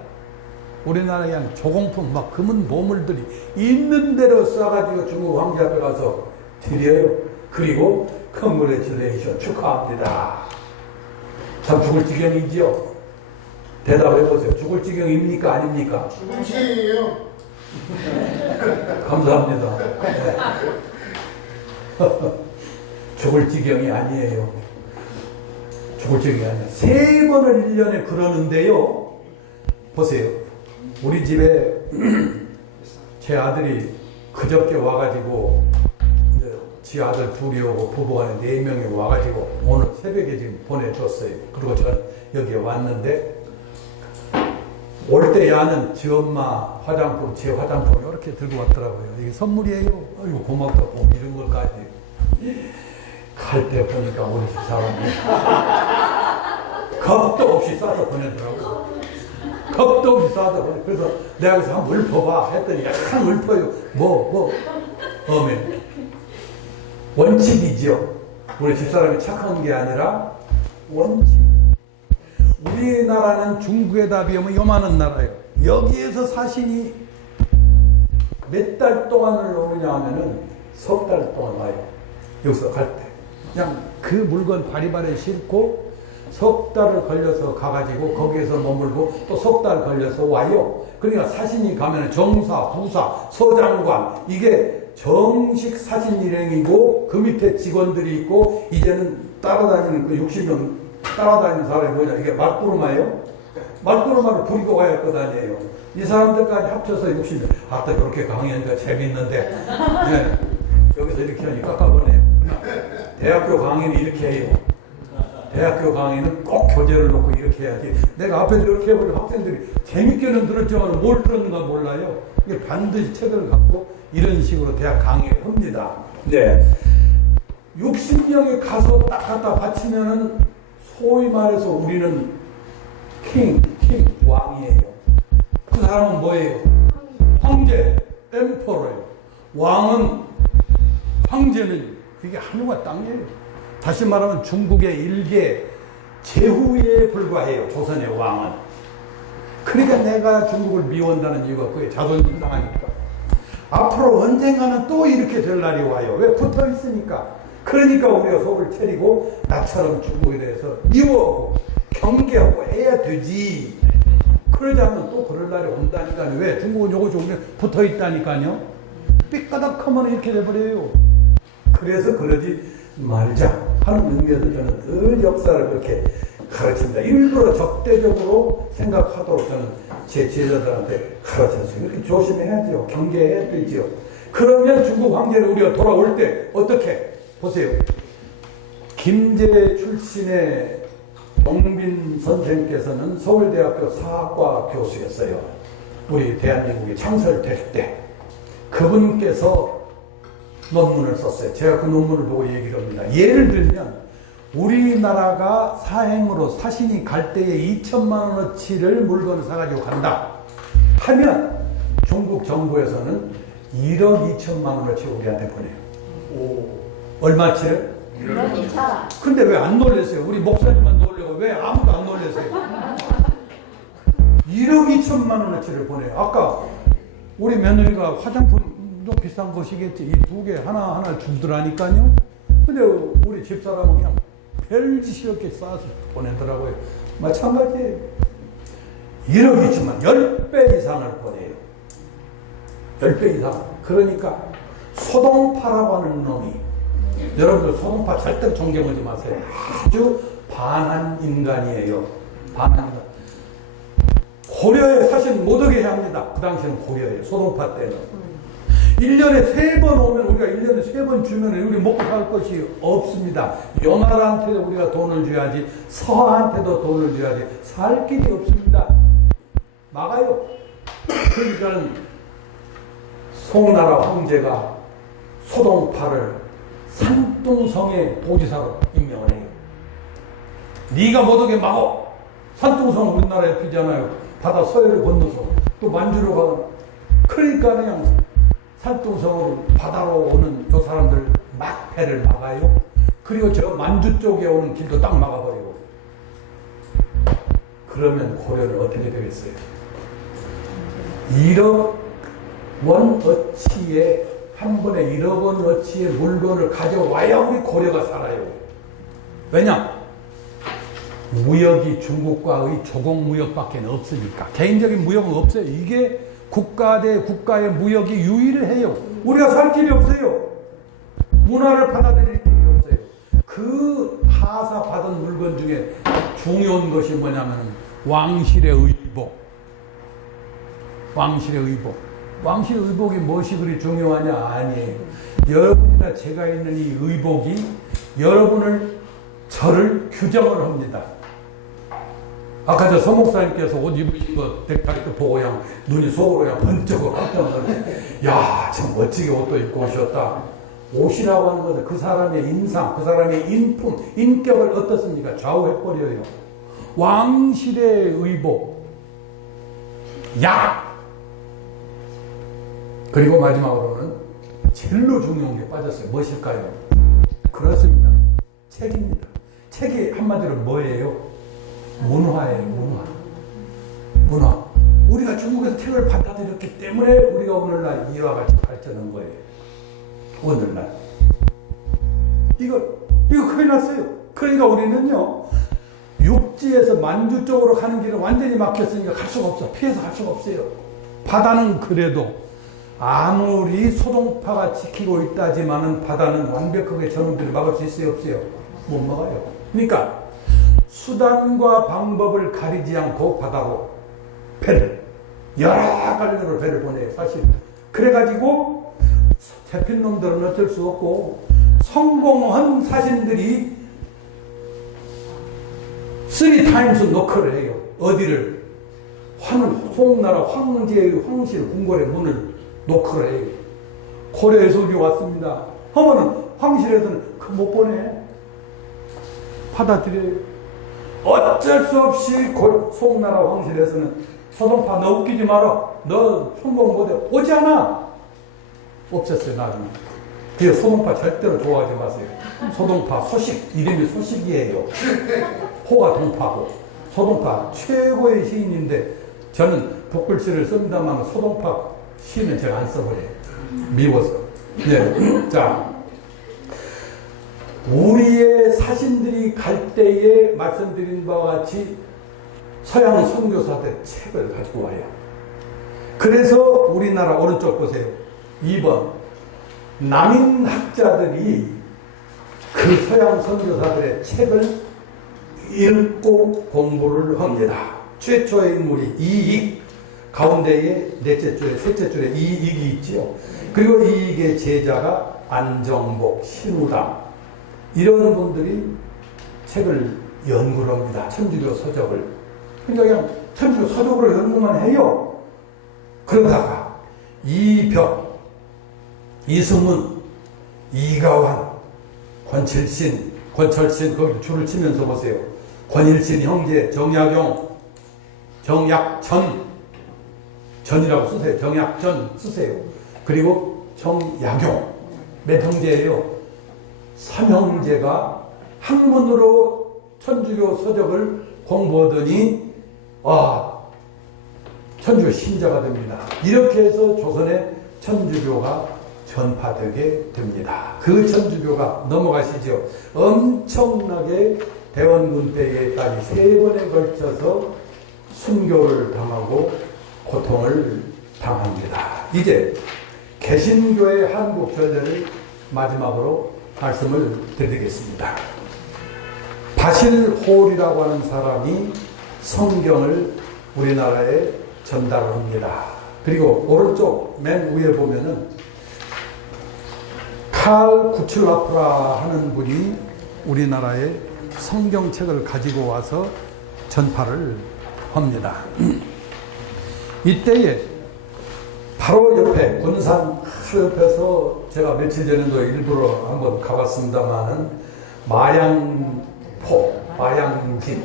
우리나라에 그냥 조공품 막 금은 보물들이 있는 대로 싸가지고 중국 황제 앞에 가서 드려요. 그리고 컨그레츄레이션 축하합니다. 참 죽을 지경이지요. 대답해 보세요. 죽을 지경입니까 아닙니까? 죽을 지경이에요. 감사합니다. 네. 죽을 지경이 아니에요. 죽을 지경이 아니에요. 3번을 1년에 그러는데요. 보세요. 우리 집에 제 아들이 그저께 와가지고 지 아들 둘이 오고 부부간에 4명이 와가지고 오늘 새벽에 지금 보내줬어요. 그리고 저는 여기에 왔는데 올 때 야는 지 엄마 화장품, 제 화장품 이렇게 들고 왔더라고요. 이게 선물이에요. 아이고 고맙다. 이런 걸까지. 갈 때 보니까 우리 집 사람이 겁도 없이 싸서 보내더라고요. 겁도 없이 싸서 보내. 그래서 내가 그래서 한번 읊어봐 했더니 약간 읊어요. 어메. 원칙이죠. 우리 집사람이 착한 게 아니라 원칙. 우리나라는 중국에다 비하면 요만한 나라예요. 여기에서 사신이 몇 달 동안을 오느냐 하면은 석 달 동안 와요. 여기서 갈 때. 그냥 그 물건 바리바리 싣고 석 달을 걸려서 가가지고 거기에서 머물고 또 석 달 걸려서 와요. 그러니까 사신이 가면은 정사, 부사, 서장관 이게 정식 사신 일행이고 그 밑에 직원들이 있고 이제는 따라다니는 그 60명 따라다니는 사람이 뭐냐 이게 말구르마예요. 말구르마를 부리고 가야 할 것 아니에요. 이 사람들까지 합쳐서 60명. 아따 그렇게 강의하니까 재밌는데 네. 여기서 이렇게 하니 깎아보네요. 대학교 강의는 이렇게 해요. 대학교 강의는 꼭 교재를 놓고 이렇게 해야지. 내가 앞에서 이렇게 해보면 학생들이 재밌게는 들었지만 뭘 들었는가 몰라요. 이게 반드시 책을 갖고 이런 식으로 대학 강의를 합니다. 네. 60명이 가서 딱 갖다 바치면은 소위 말해서 우리는 왕이에요. 그 사람은 뭐예요? 황제, 엠퍼러예요. 왕은, 황제는 이게 하늘과 땅이에요. 다시 말하면 중국의 일개 제후에 불과해요. 조선의 왕은. 그러니까 내가 중국을 미워한다는 이유가 그게 자존심 상하니까. 앞으로 언젠가는 또 이렇게 될 날이 와요. 왜? 붙어 있으니까. 그러니까 우리가 속을 차리고 나처럼 중국에 대해서 미워하고 경계하고 해야 되지. 그러지 않으면 또 그럴 날이 온다니까요. 왜? 중국은 요거 조금에 붙어 있다니까요. 삐까닥하면 이렇게 돼버려요. 그래서 그러지 말자 하는 의미에서 저는 늘 역사를 그렇게 가르칩니다. 일부러 적대적으로 생각하도록 저는 제 제자들한테 가르쳤어요. 이렇게 조심해야죠. 경계해야 되죠. 그러면 중국 황제를 우리가 돌아올 때 어떻게? 보세요. 김제 출신의 동빈 선생께서는 서울대학교 사학과 교수였어요. 우리 대한민국이 창설될 때 그분께서 논문을 썼어요. 제가 그 논문을 보고 얘기를 합니다. 예를 들면 우리나라가 사행으로 사신이 갈 때에 2천만 원어치를 물건을 사가지고 간다 하면 중국 정부에서는 1억 2천만 원어치 우리한테 보내요. 얼마치를? 1억 2천. 근데 왜 안 놀랬어요? 우리 목사님만 놀려고 왜 아무도 안 놀랬어요? 1억 2천만 원어치를 보내요. 아까 우리 며느리가 화장품도 비싼 것이겠지. 이 두 개 하나하나 주더라니까요. 근데 우리 집사람은 그냥 별짓이 이렇게 싸서 보내더라고요. 마찬가지예요. 1억 2천만, 10배 이상을 보내요. 10배 이상. 그러니까 소동파라고 하는 놈이, 여러분들 소동파 절대 존경하지 마세요. 아주 반한 인간이에요. 반한 인간. 고려에 사실 못 오게 합니다. 그 당시에는 고려에, 소동파 때는. 1년에 3번 오면, 우리가 1년에 3번 주면 우리 먹고 살 것이 없습니다. 요나라한테도 우리가 돈을 줘야지, 서한테도 돈을 줘야지, 살 길이 없습니다. 막아요. 그러니까는 송나라 황제가 소동파를 산둥성의 도지사로 임명을 해요. 네가 못 오게 막어. 산둥성 우리나라 옆이잖아요. 바다 서해를 건너서 또 만주로 가는. 그러니까 그냥 산둥성으로 바다로 오는 저 사람들 막 배를 막아요. 그리고 저 만주 쪽에 오는 길도 딱 막아버리고. 그러면 고려는 어떻게 되겠어요? 1억 원 어치에 한 번에 1억 원 어치의 물건을 가져와야 우리 고려가 살아요. 왜냐? 무역이 중국과의 조공무역밖에 없으니까. 개인적인 무역은 없어요. 이게 국가 대 국가의 무역이 유일해요. 우리가 살 길이 없어요. 문화를 받아들일 길이 없어요. 그 하사 받은 물건 중에 중요한 것이 뭐냐면 왕실의 의복. 왕실의 의복. 왕실의 의복이 무엇이 그리 중요하냐? 아니에요. 여러분이나 제가 있는 이 의복이 저를 규정을 합니다. 아까 저 서목사님께서 옷 입으신 거 넥타이도 보고 그냥 눈이 속으로 그냥 번쩍 깜짝 놀랐는데, 야, 참 멋지게 옷도 입고 오셨다. 옷이라고 하는 것은 그 사람의 인상, 그 사람의 인품, 인격을 어떻습니까? 좌우해버려요. 왕실의 의복, 약. 그리고 마지막으로는 제일로 중요한 게 빠졌어요. 무엇일까요? 그렇습니다. 책입니다. 책이 한마디로 뭐예요? 문화예요. 문화. 우리가 중국에서 책을 받아들였기 때문에 우리가 오늘날 이와 같이 발전한 거예요. 오늘날. 이거 큰일 났어요. 그러니까 우리는요, 육지에서 만주 쪽으로 가는 길은 완전히 막혔으니까 갈 수가 없어. 피해서 갈 수가 없어요. 바다는 그래도 아무리 소동파가 지키고 있다지만은 바다는 완벽하게 저놈들을 막을 수 있어요? 없어요? 못 막아요. 그러니까 수단과 방법을 가리지 않고 바다로 배를, 여러 갈래로 배를 보내요. 사실 그래가지고 잡힌 놈들은 어쩔 수 없고 성공한 사신들이 3타임스 노크를 해요. 어디를? 송나라 황제의 황실 궁궐의 문을 노크를 해요. 고려에서 우리 왔습니다. 하면은 황실에서는 못 보내. 받아들여요. 어쩔 수 없이 송나라 황실에서는 소동파 너 웃기지 마라. 너 성공 못해. 오지 않아. 없앴어요, 나중에. 그래서 소동파 절대로 좋아하지 마세요. 소동파 소식, 이름이 소식이에요. 호가 동파고. 소동파 최고의 시인인데 저는 복글씨를 씁니다만 소동파 시는 제가 안 써버려요. 미워서. 네. 자, 우리의 사신들이 갈 때에 말씀드린 바와 같이 서양 선교사들 책을 가지고 와요. 그래서 우리나라 오른쪽 보세요. 2번. 남인학자들이 그 서양 선교사들의 책을 읽고 공부를 합니다. 최초의 인물이 이익, 가운데에 넷째 줄에 셋째 줄에 이익이 있지요. 그리고 이익의 제자가 안정복, 신우다. 이런 분들이 책을 연구를 합니다. 천주교 서적을. 그러니까 그냥 천주교 서적으로 연구만 해요. 그러다가 이벽, 이승문, 이가환, 권철신, 거기 줄을 치면서 보세요. 권일신 형제, 정약용, 정약전, 전이라고 쓰세요. 정약전 쓰세요. 그리고 정약용, 몇 형제예요? 3형제가 학문으로 천주교 서적을 공부하더니 천주교 신자가 됩니다. 이렇게 해서 조선의 천주교가 전파되게 됩니다. 그 천주교가 넘어가시죠. 엄청나게 대원군 때에까지 3번에 걸쳐서 순교를 당하고 고통을 당합니다. 이제 개신교의 한국 전례를 마지막으로 말씀을 드리겠습니다. 바실홀이라고 하는 사람이 성경을 우리나라에 전달합니다. 그리고 오른쪽 맨 위에 보면은 칼 구출라프라 하는 분이 우리나라에 성경책을 가지고 와서 전파를 합니다. 이때에 바로 옆에 군산 옆에서 제가 며칠 전에도 일부러 한번 가봤습니다만은 마량포, 마량진,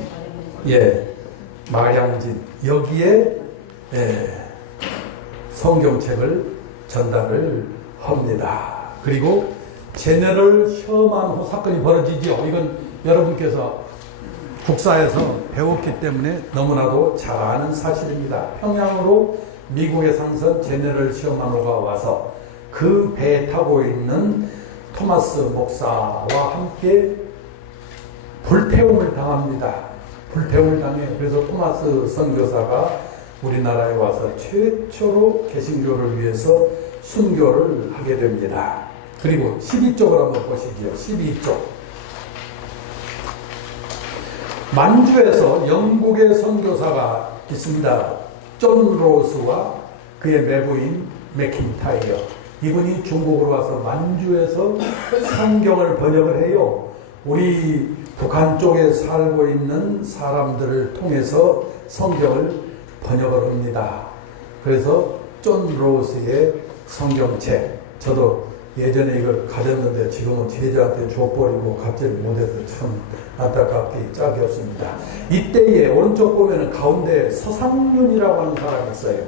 마량진 여기에 성경책을 전달을 합니다. 그리고 제네럴 셔먼호 사건이 벌어지죠. 이건 여러분께서 국사에서 배웠기 때문에 너무나도 잘 아는 사실입니다. 평양으로 미국의 상선 제네럴 셔먼호가 와서 그 배에 타고 있는 토마스 목사와 함께 불태움을 당합니다. 불태움을 당해요. 그래서 토마스 선교사가 우리나라에 와서 최초로 개신교를 위해서 순교를 하게 됩니다. 그리고 12쪽을 한번 보시죠. 12쪽. 만주에서 영국의 선교사가 있습니다. 존 로스와 그의 매부인 맥킨타이어. 이분이 중국으로 와서 만주에서 성경을 번역을 해요. 우리 북한 쪽에 살고 있는 사람들을 통해서 성경을 번역을 합니다. 그래서 존 로스의 성경책, 저도 예전에 이걸 가졌는데 지금은 제자한테 줘버리고 갑자기 못해서 참 안타깝게 짝이 없습니다. 이때에 오른쪽 보면 가운데 서상윤이라고 하는 사람이 있어요.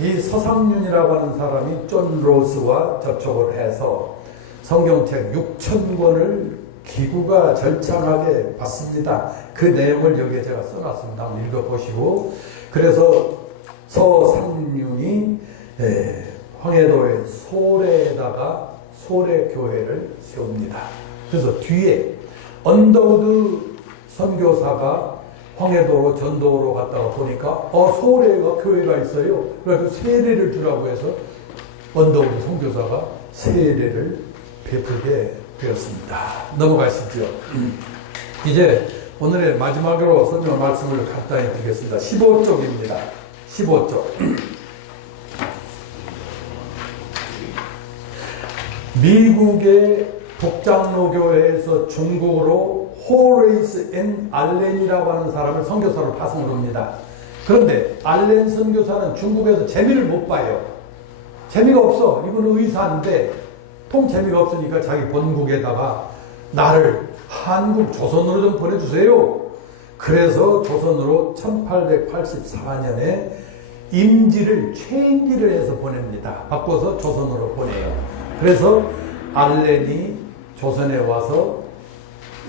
이 서상윤이라고 하는 사람이 존 로스와 접촉을 해서 성경책 6,000권을 기구가 절창하게 받습니다. 그 내용을 여기에 제가 써놨습니다. 한번 읽어보시고. 그래서 서상윤이 황해도의 소래에다가 소래교회를 세웁니다. 그래서 뒤에 언더우드 선교사가 황해도로 전도로 갔다가 보니까 소래가 교회가 있어요. 그래서 세례를 주라고 해서 언더우드 선교사가 세례를 베풀게 되었습니다. 넘어가시죠. 이제 오늘의 마지막으로 설명 말씀을 간단히 드리겠습니다. 15쪽입니다. 15쪽. 미국의 복장로교회에서 중국으로 호레이스 앤 알렌이라고 하는 사람을 선교사로 파송을 합니다. 그런데 알렌 선교사는 중국에서 재미를 못 봐요. 재미가 없어. 이분은 의사인데 통 재미가 없으니까 자기 본국에다가 나를 한국 조선으로 좀 보내주세요. 그래서 조선으로 1884년에 임지를 체인지를 해서 보냅니다. 바꿔서 조선으로 보내요. 그래서 알렌이 조선에 와서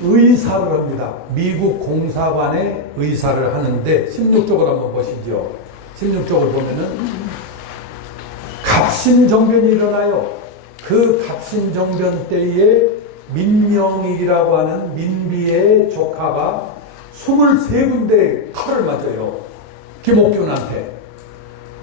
의사를 합니다. 미국 공사관에 의사를 하는데 16쪽을 한번 보시죠. 16쪽을 보면은 갑신정변이 일어나요. 그 갑신정변 때에 민명익이라고 하는 민비의 조카가 23군데 칼을 맞아요. 김옥균한테.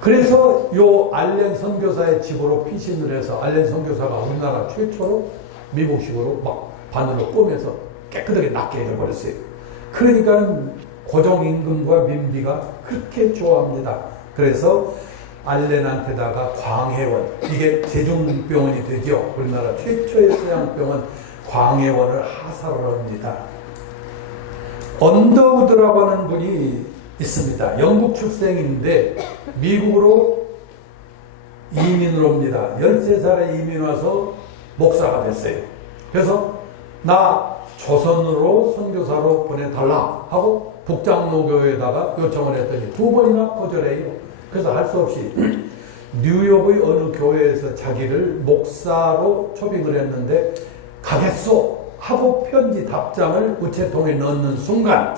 그래서 요 알렌 선교사의 집으로 피신을 해서 알렌 선교사가 우리나라 최초로 미국식으로 막 바늘로 꼬매서 깨끗하게 낫게 해버렸어요. 그러니까 고종임금과 민비가 그렇게 좋아합니다. 그래서 알렌한테다가 광해원, 이게 제중병원이 되죠. 우리나라 최초의 서양병원 광해원을 하사를 합니다. 언더우드라고 하는 분이 있습니다. 영국 출생인데 미국으로 이민을 옵니다. 13살에 이민 와서 목사가 됐어요. 그래서 나 조선으로 선교사로 보내달라 하고 북장로교회에다가 요청을 했더니 2번이나 거절해요. 그래서 할 수 없이 뉴욕의 어느 교회에서 자기를 목사로 초빙을 했는데 가겠소 하고 편지 답장을 우체통에 넣는 순간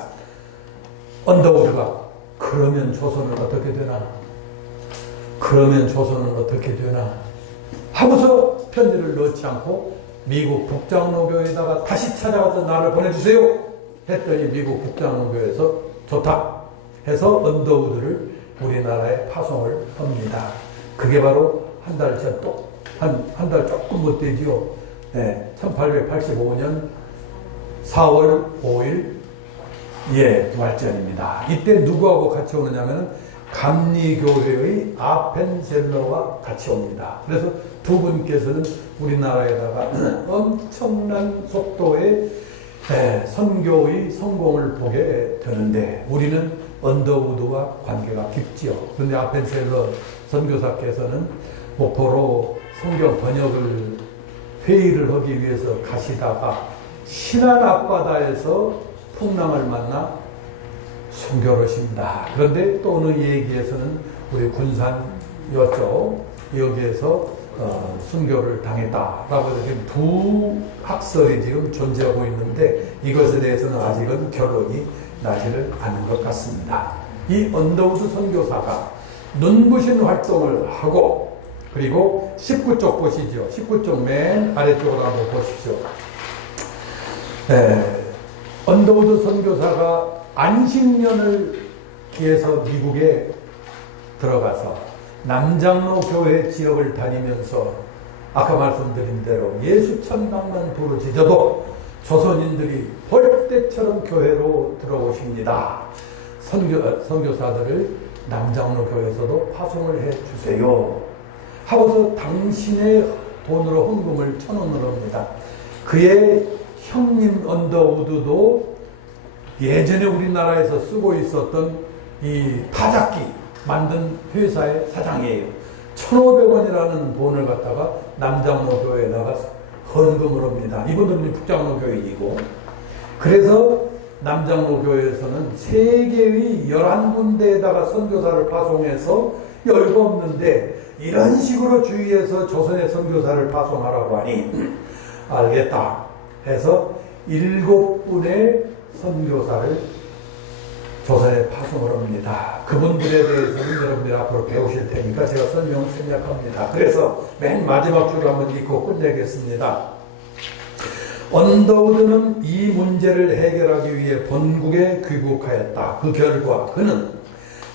언더우드가 그러면 조선은 어떻게 되나? 그러면 조선은 어떻게 되나? 하고서 편지를 넣지 않고 미국 북장로교회에다가 다시 찾아가서 나를 보내주세요 했더니 미국 북장로교회에서 좋다 해서 언더우드를 우리나라에 파송을 합니다. 그게 바로 한 달 전, 한 달 조금 못 되지요. 네, 1885년 4월 5일 부활절입니다. 이때 누구하고 같이 오느냐면 감리교회의 아펜셀러와 같이 옵니다. 그래서 두 분께서는 우리나라에다가 엄청난 속도의 선교의 성공을 보게 되는데 우리는 언더우드와 관계가 깊지요. 그런데 아펜셀러 선교사께서는 목포로 성경 번역을 회의를 하기 위해서 가시다가 신안 앞바다에서 풍랑을 만나 순교로십니다. 그런데 또 어느 얘기에서는 우리 군산이었죠. 여기에서 순교를 당했다라고 지금 부학설이 지금 존재하고 있는데 이것에 대해서는 아직은 결론이 나지를 않은 것 같습니다. 이 언더우드 선교사가 눈부신 활동을 하고 그리고 19쪽 보시죠. 19쪽 맨 아래쪽으로 한번 보십시오. 언더우드 선교사가 안식년을 위해서 미국에 들어가서 남장로 교회 지역을 다니면서 아까 말씀드린 대로 예수천당만 부르짖어도 조선인들이 벌떼처럼 교회로 들어오십니다. 선교사들을 남장로 교회에서도 파송을 해 주세요 하고서 당신의 돈으로 헌금을 1,000원을 합니다. 그의 형님 언더우드도 예전에 우리나라에서 쓰고 있었던 이 타작기 만든 회사의 사장이에요. 1,500원이라는 돈을 갖다가 남장로 교회에다가 헌금을 합니다. 이분들은 북장로 교인이고, 그래서 남장로 교회에서는 세계의 11군데에다가 선교사를 파송해서 열고 없는데 이런 식으로 주위에서 조선의 선교사를 파송하라고 하니 알겠다 해서 7분의 선교사를 조선에 파송을 합니다. 그분들에 대해서는 여러분들이 앞으로 배우실 테니까 제가 설명을 생략합니다. 그래서 맨 마지막 줄을 한번 읽고 끝내겠습니다. 언더우드는 이 문제를 해결하기 위해 본국에 귀국하였다. 그 결과 그는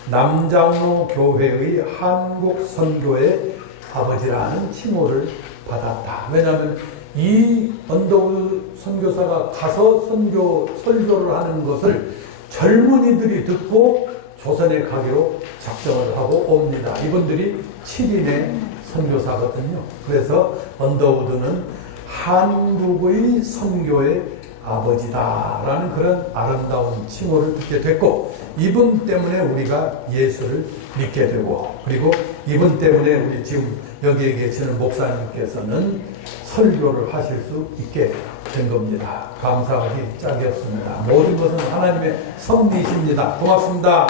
남장로 교회의 한국 선교의 아버지라는 칭호를 받았다. 왜냐하면 이 언더우드 선교사가 가서 설교를 하는 것을 젊은이들이 듣고 조선에 가기로 작정을 하고 옵니다. 이분들이 7인의 선교사거든요. 그래서 언더우드는 한국의 선교의 아버지다라는 그런 아름다운 칭호를 듣게 됐고, 이분 때문에 우리가 예수를 믿게 되고, 그리고 이분 때문에 우리 지금 여기에 계시는 목사님께서는 설교를 하실 수 있게 된 겁니다. 감사하기 짝이었습니다. 모든 것은 하나님의 섭리이십니다. 고맙습니다.